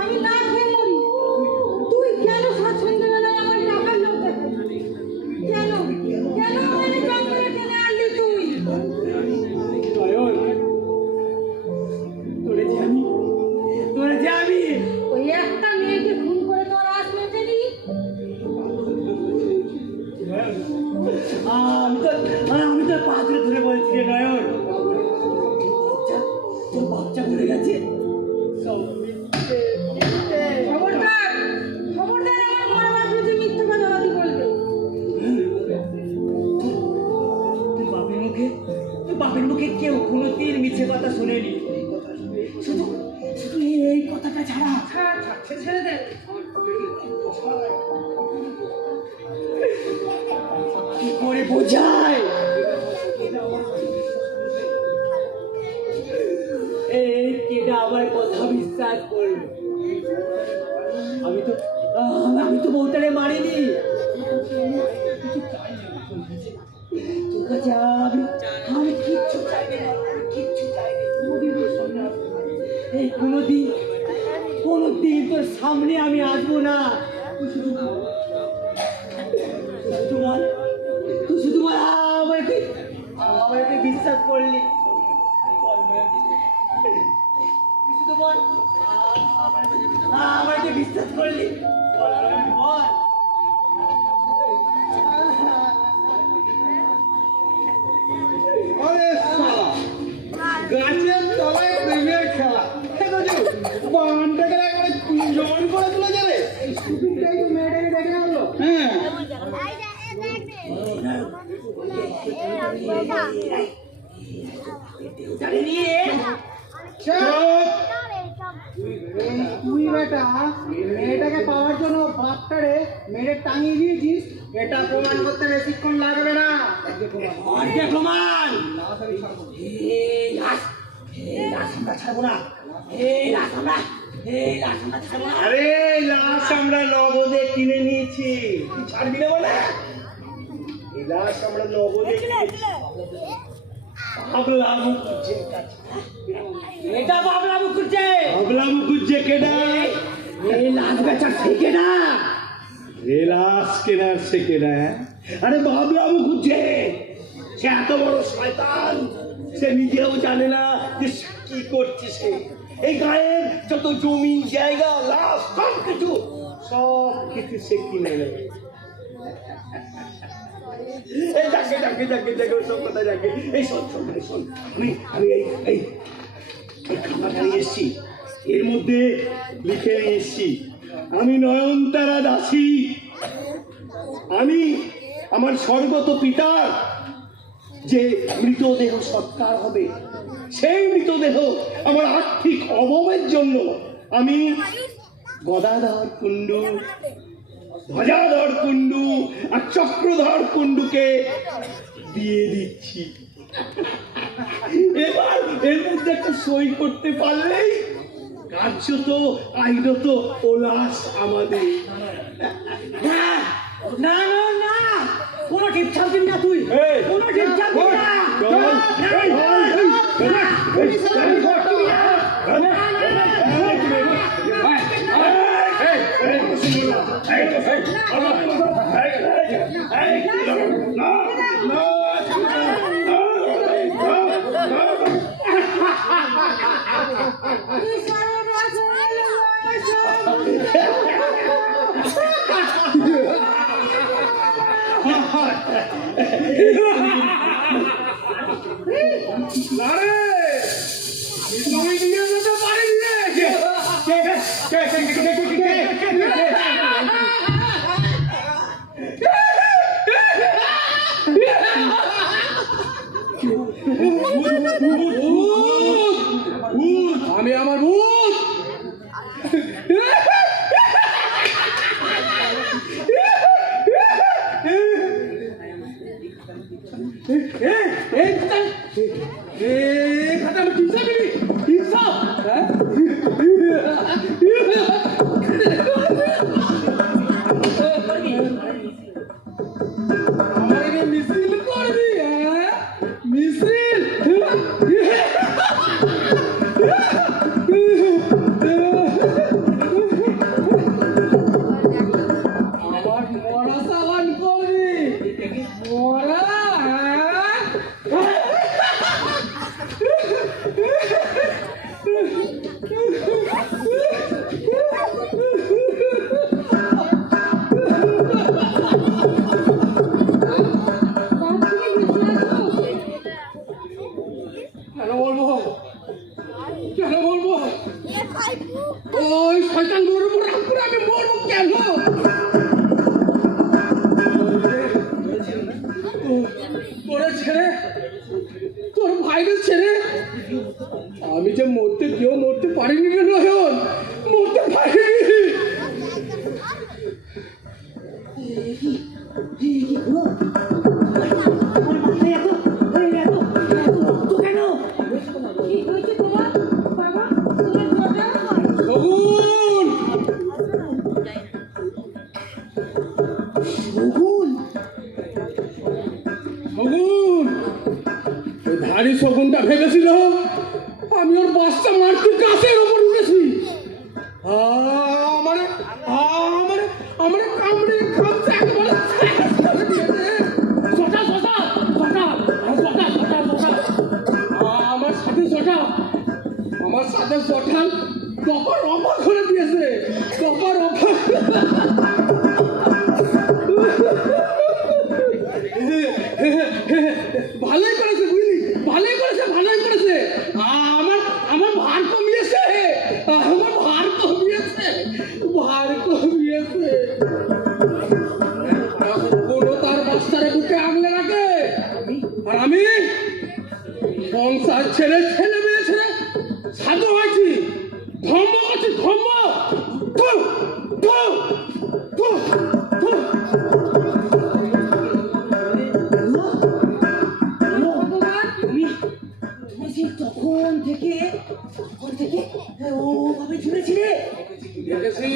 আমি না খেয়ে মরি। তুই কেন সন্ধ্যেবেলায় আমার টাকার লোক দেখাস? কেন আমার এই জঙ্গলে টেনে আনলি তুই? নয়ন, তোরে যে আমি ওই একটা মেয়েকে খুন করে তোর আশ মেটেনি? আমি তো পা ধরে বলছি রে নয়ন, তোর বাচ্চা মরে গেছে। সব মিথ্যে। খবরদার আমার মা বাপ যদি মিথ্যে কথাবাদি বলবে। তোর বাপের মুখে কেউ কোনোদিন মিছে কথা শোনেনি, শুধু এই কথাটা ছাড়া। ছেড়ে দে। কি করে বোঝায়? এই কেটা আমার কথা বিশ্বাস করবে? আমি তো বউটারে মারিনি। তোর কাছে আমি কিচ্ছু চাইবে না, কিচ্ছু চাইবে। এই কোনোদিন তোর সামনে আমি আসবো না। তুই শুধু বল, আমাকে বিশ্বাস করলি? তুই শুধু বল, আমাকে বিশ্বাস করলি? বল। আরে শালা, গাছের তলায় প্রেমের খেলা। বানটাকে একবারে জয়েন করে তুলে যাবে। এই সুবিধটাই তো মেয়েটাকে দেখে আনলো। হ্যাঁ, তুই বেটা মেয়েটাকে পাওয়ার জন্য বাপটারে মেরে টাঙিয়ে দিয়েছিস, এটা প্রমাণ করতে বেশিক্ষণ লাগবে না। প্রমাণ আমরা ছাড়বো না, আরে লাশ আমরা নগদে কিনে নিয়েছি, তুই ছাড়বি না বলে? এই লাশ আমরা নগদে কিনেছি। বাবলা মুখুজ্জের কাছে। এটা বাবলা মুখুজ্জে। বাবলা মুখুজ্জে কেডা? এই লাশ বেচার থেকে না, এ লাশ কেনার সে কেনা? আরে বাবলা মুখুজ্জে, সে এত বড় শয়তান, সে নিজেও জানে না যে কি করছে। সে এই গায়ের যত জমি জায়গা লাশ সব কিছু সে কিনে নেবে। সব কথা যাকে এই শোন, আমি এই খাতাটা নিয়ে এসছি, এর মধ্যে লিখে নিয়ে এসছি, আমি নয়নতারা দাসী, আমি আমার স্বর্গত পিতার যে মৃতদেহ সৎকার হবে, সেই মৃতদেহ আমার আর্থিক অভাবের জন্য আমি গদাধর কুণ্ডু ধ্বজাধর কুণ্ডু আর চক্রধর কুণ্ডুকে দিয়ে দিচ্ছি। এবার এর মধ্যে একটা সই করতে পারলেই কার্যত আইনত ওলাস আমাদের। না না না না, কোনো টিপ ছাড়বি না তুই, কোনো টিপ ছাড়বি না। আমি আমার ভূত মিছিল করবি, মিছিল আমার মরা চালান করবি, মরা কেন বলবো, কেন বলবো? ওই শয়তানগুলোর উপর রাগ করে আমি মরবো কেন? তোরে ছেড়ে, তোর ভাইকে ছেড়ে আমি যে মরতে কেউ মরতে পারিনি রে নয়ন, মরতে পারিনি। কি হয়েছে তোমার বাবা? তোমার বড়টা শগুন, শগুন, ওই ধাড়ি শগুনটা ভেবেছিল আমি ওর বাচ্চা মারতে গাছের ওপর উঠেছি। আমারে আমারে আমারে কামড়ে খামছে একবারে শেষ করে দিয়েছে। সোটা সোটা সোটা সোটা সোটা সোটা আমার সাথে সোটা, আমার সাথে সোটা কপার অবাক করে দিয়েছে, কপার অবাক। ভালোই করেছে বুঝলি, ভালোই করেছে, ভালোই করেছে। আমার আমার ভার কমিয়েছে, আমার ভার কমিয়েছে, ভার কমিয়েছে। কোনো তার বাচ্চারা বুকে আগলে রাখে, আর আমি সংসার ছেড়ে ছেলে মেয়ে ছেড়ে সাধু হয়েছি, ধর্ম করছি, ধর্ম। তখন থেকে ওভাবে ঝুলেছিলে। দেখেছি,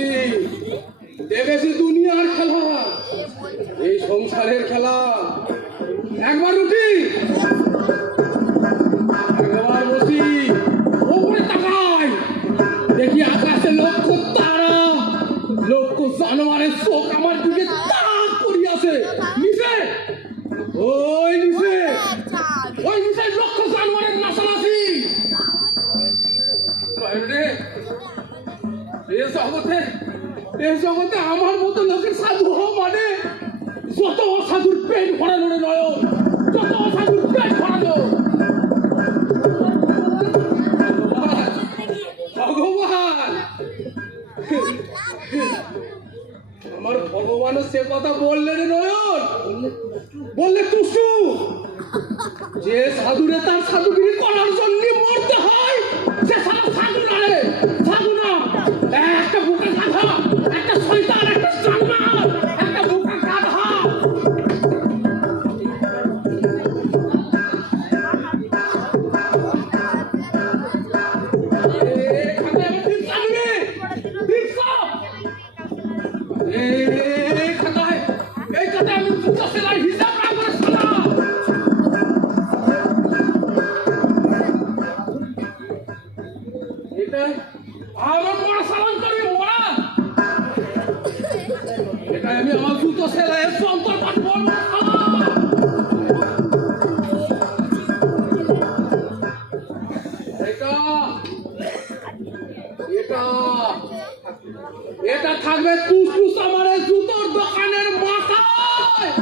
দেখেছি দুনিয়ার খেলা, এই সংসারের খেলা। একবার উঠি, একবার বসি, ওপরে তাকাই, দেখি আকাশে লক্ষ তারা, লক্ষ জানোয়ারের চোখ আমার দিকে তাক করিয়াছে। নিচে, ওই নিচে, ওই নিচে লক্ষ জানোয়ারের নাচানাচি। এই জগতে আমার মতো লোকের সাধু হওয়া মানে যত অসাধুর পেট ভরানো রে নয়ন, যত অসাধুর পেট ভরানো। ভগবান, আমার ভগবানও সে কথা বললে রে নয়ন, বললে টুসু, যে সাধুরে তার সাধুগিরি করার জন্য মরতে হয়, সে সারা সাধু না রে, সাধু না, একটা বুকে গাধা, একটা শয়তান, একটা জানোয়ার। এটা আমি আমার জুতো সেলাইয়ের যন্ত্র পাঠবো না এটা এটা এটা থাকবে টুসটুস আমার জুতোর দোকানের মাথায়।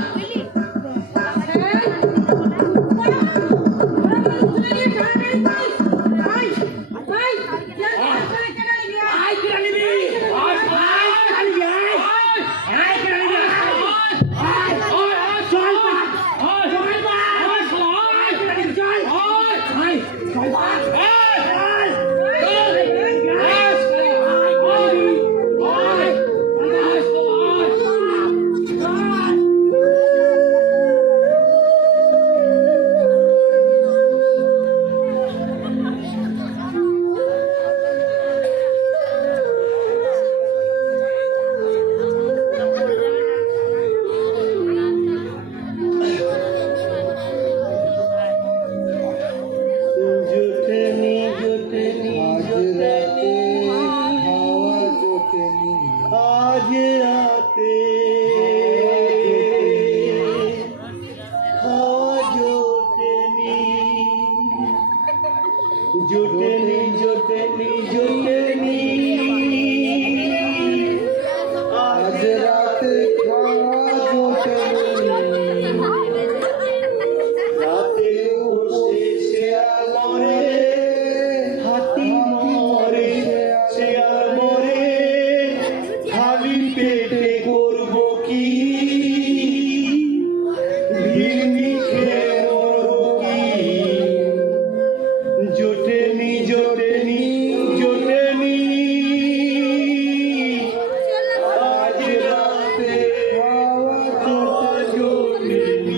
জোটেনি জোটেনি জোটেনি আজ রাতে খাওয়া জোটেনি জোটেনি জোটেনি জোটেনি আজ রাতে খাওয়া জোটেনি রাতে বসে শেয়াল মরে হাতি মরে শেয়াল মরে খালি পেটে করব কি ভিড়নি খেয়ে মরব কি জোটেনি জোটেনি জোটেনি আজ রাতে খাওয়া জোটেনি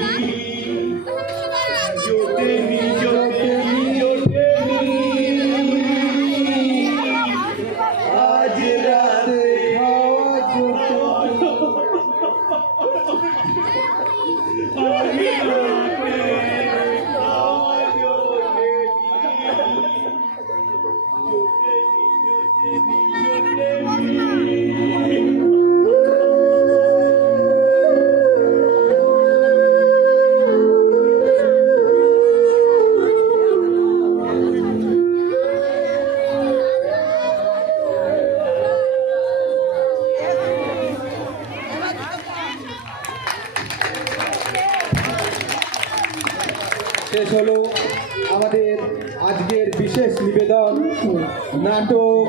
জোটেনি জোটেনি জোটেনি আজ রাতে খাওয়া জোটেনি আজ রাতে খাওয়া জোটেনি শেষ হলো আমাদের আজকের বিশেষ নিবেদন নাটক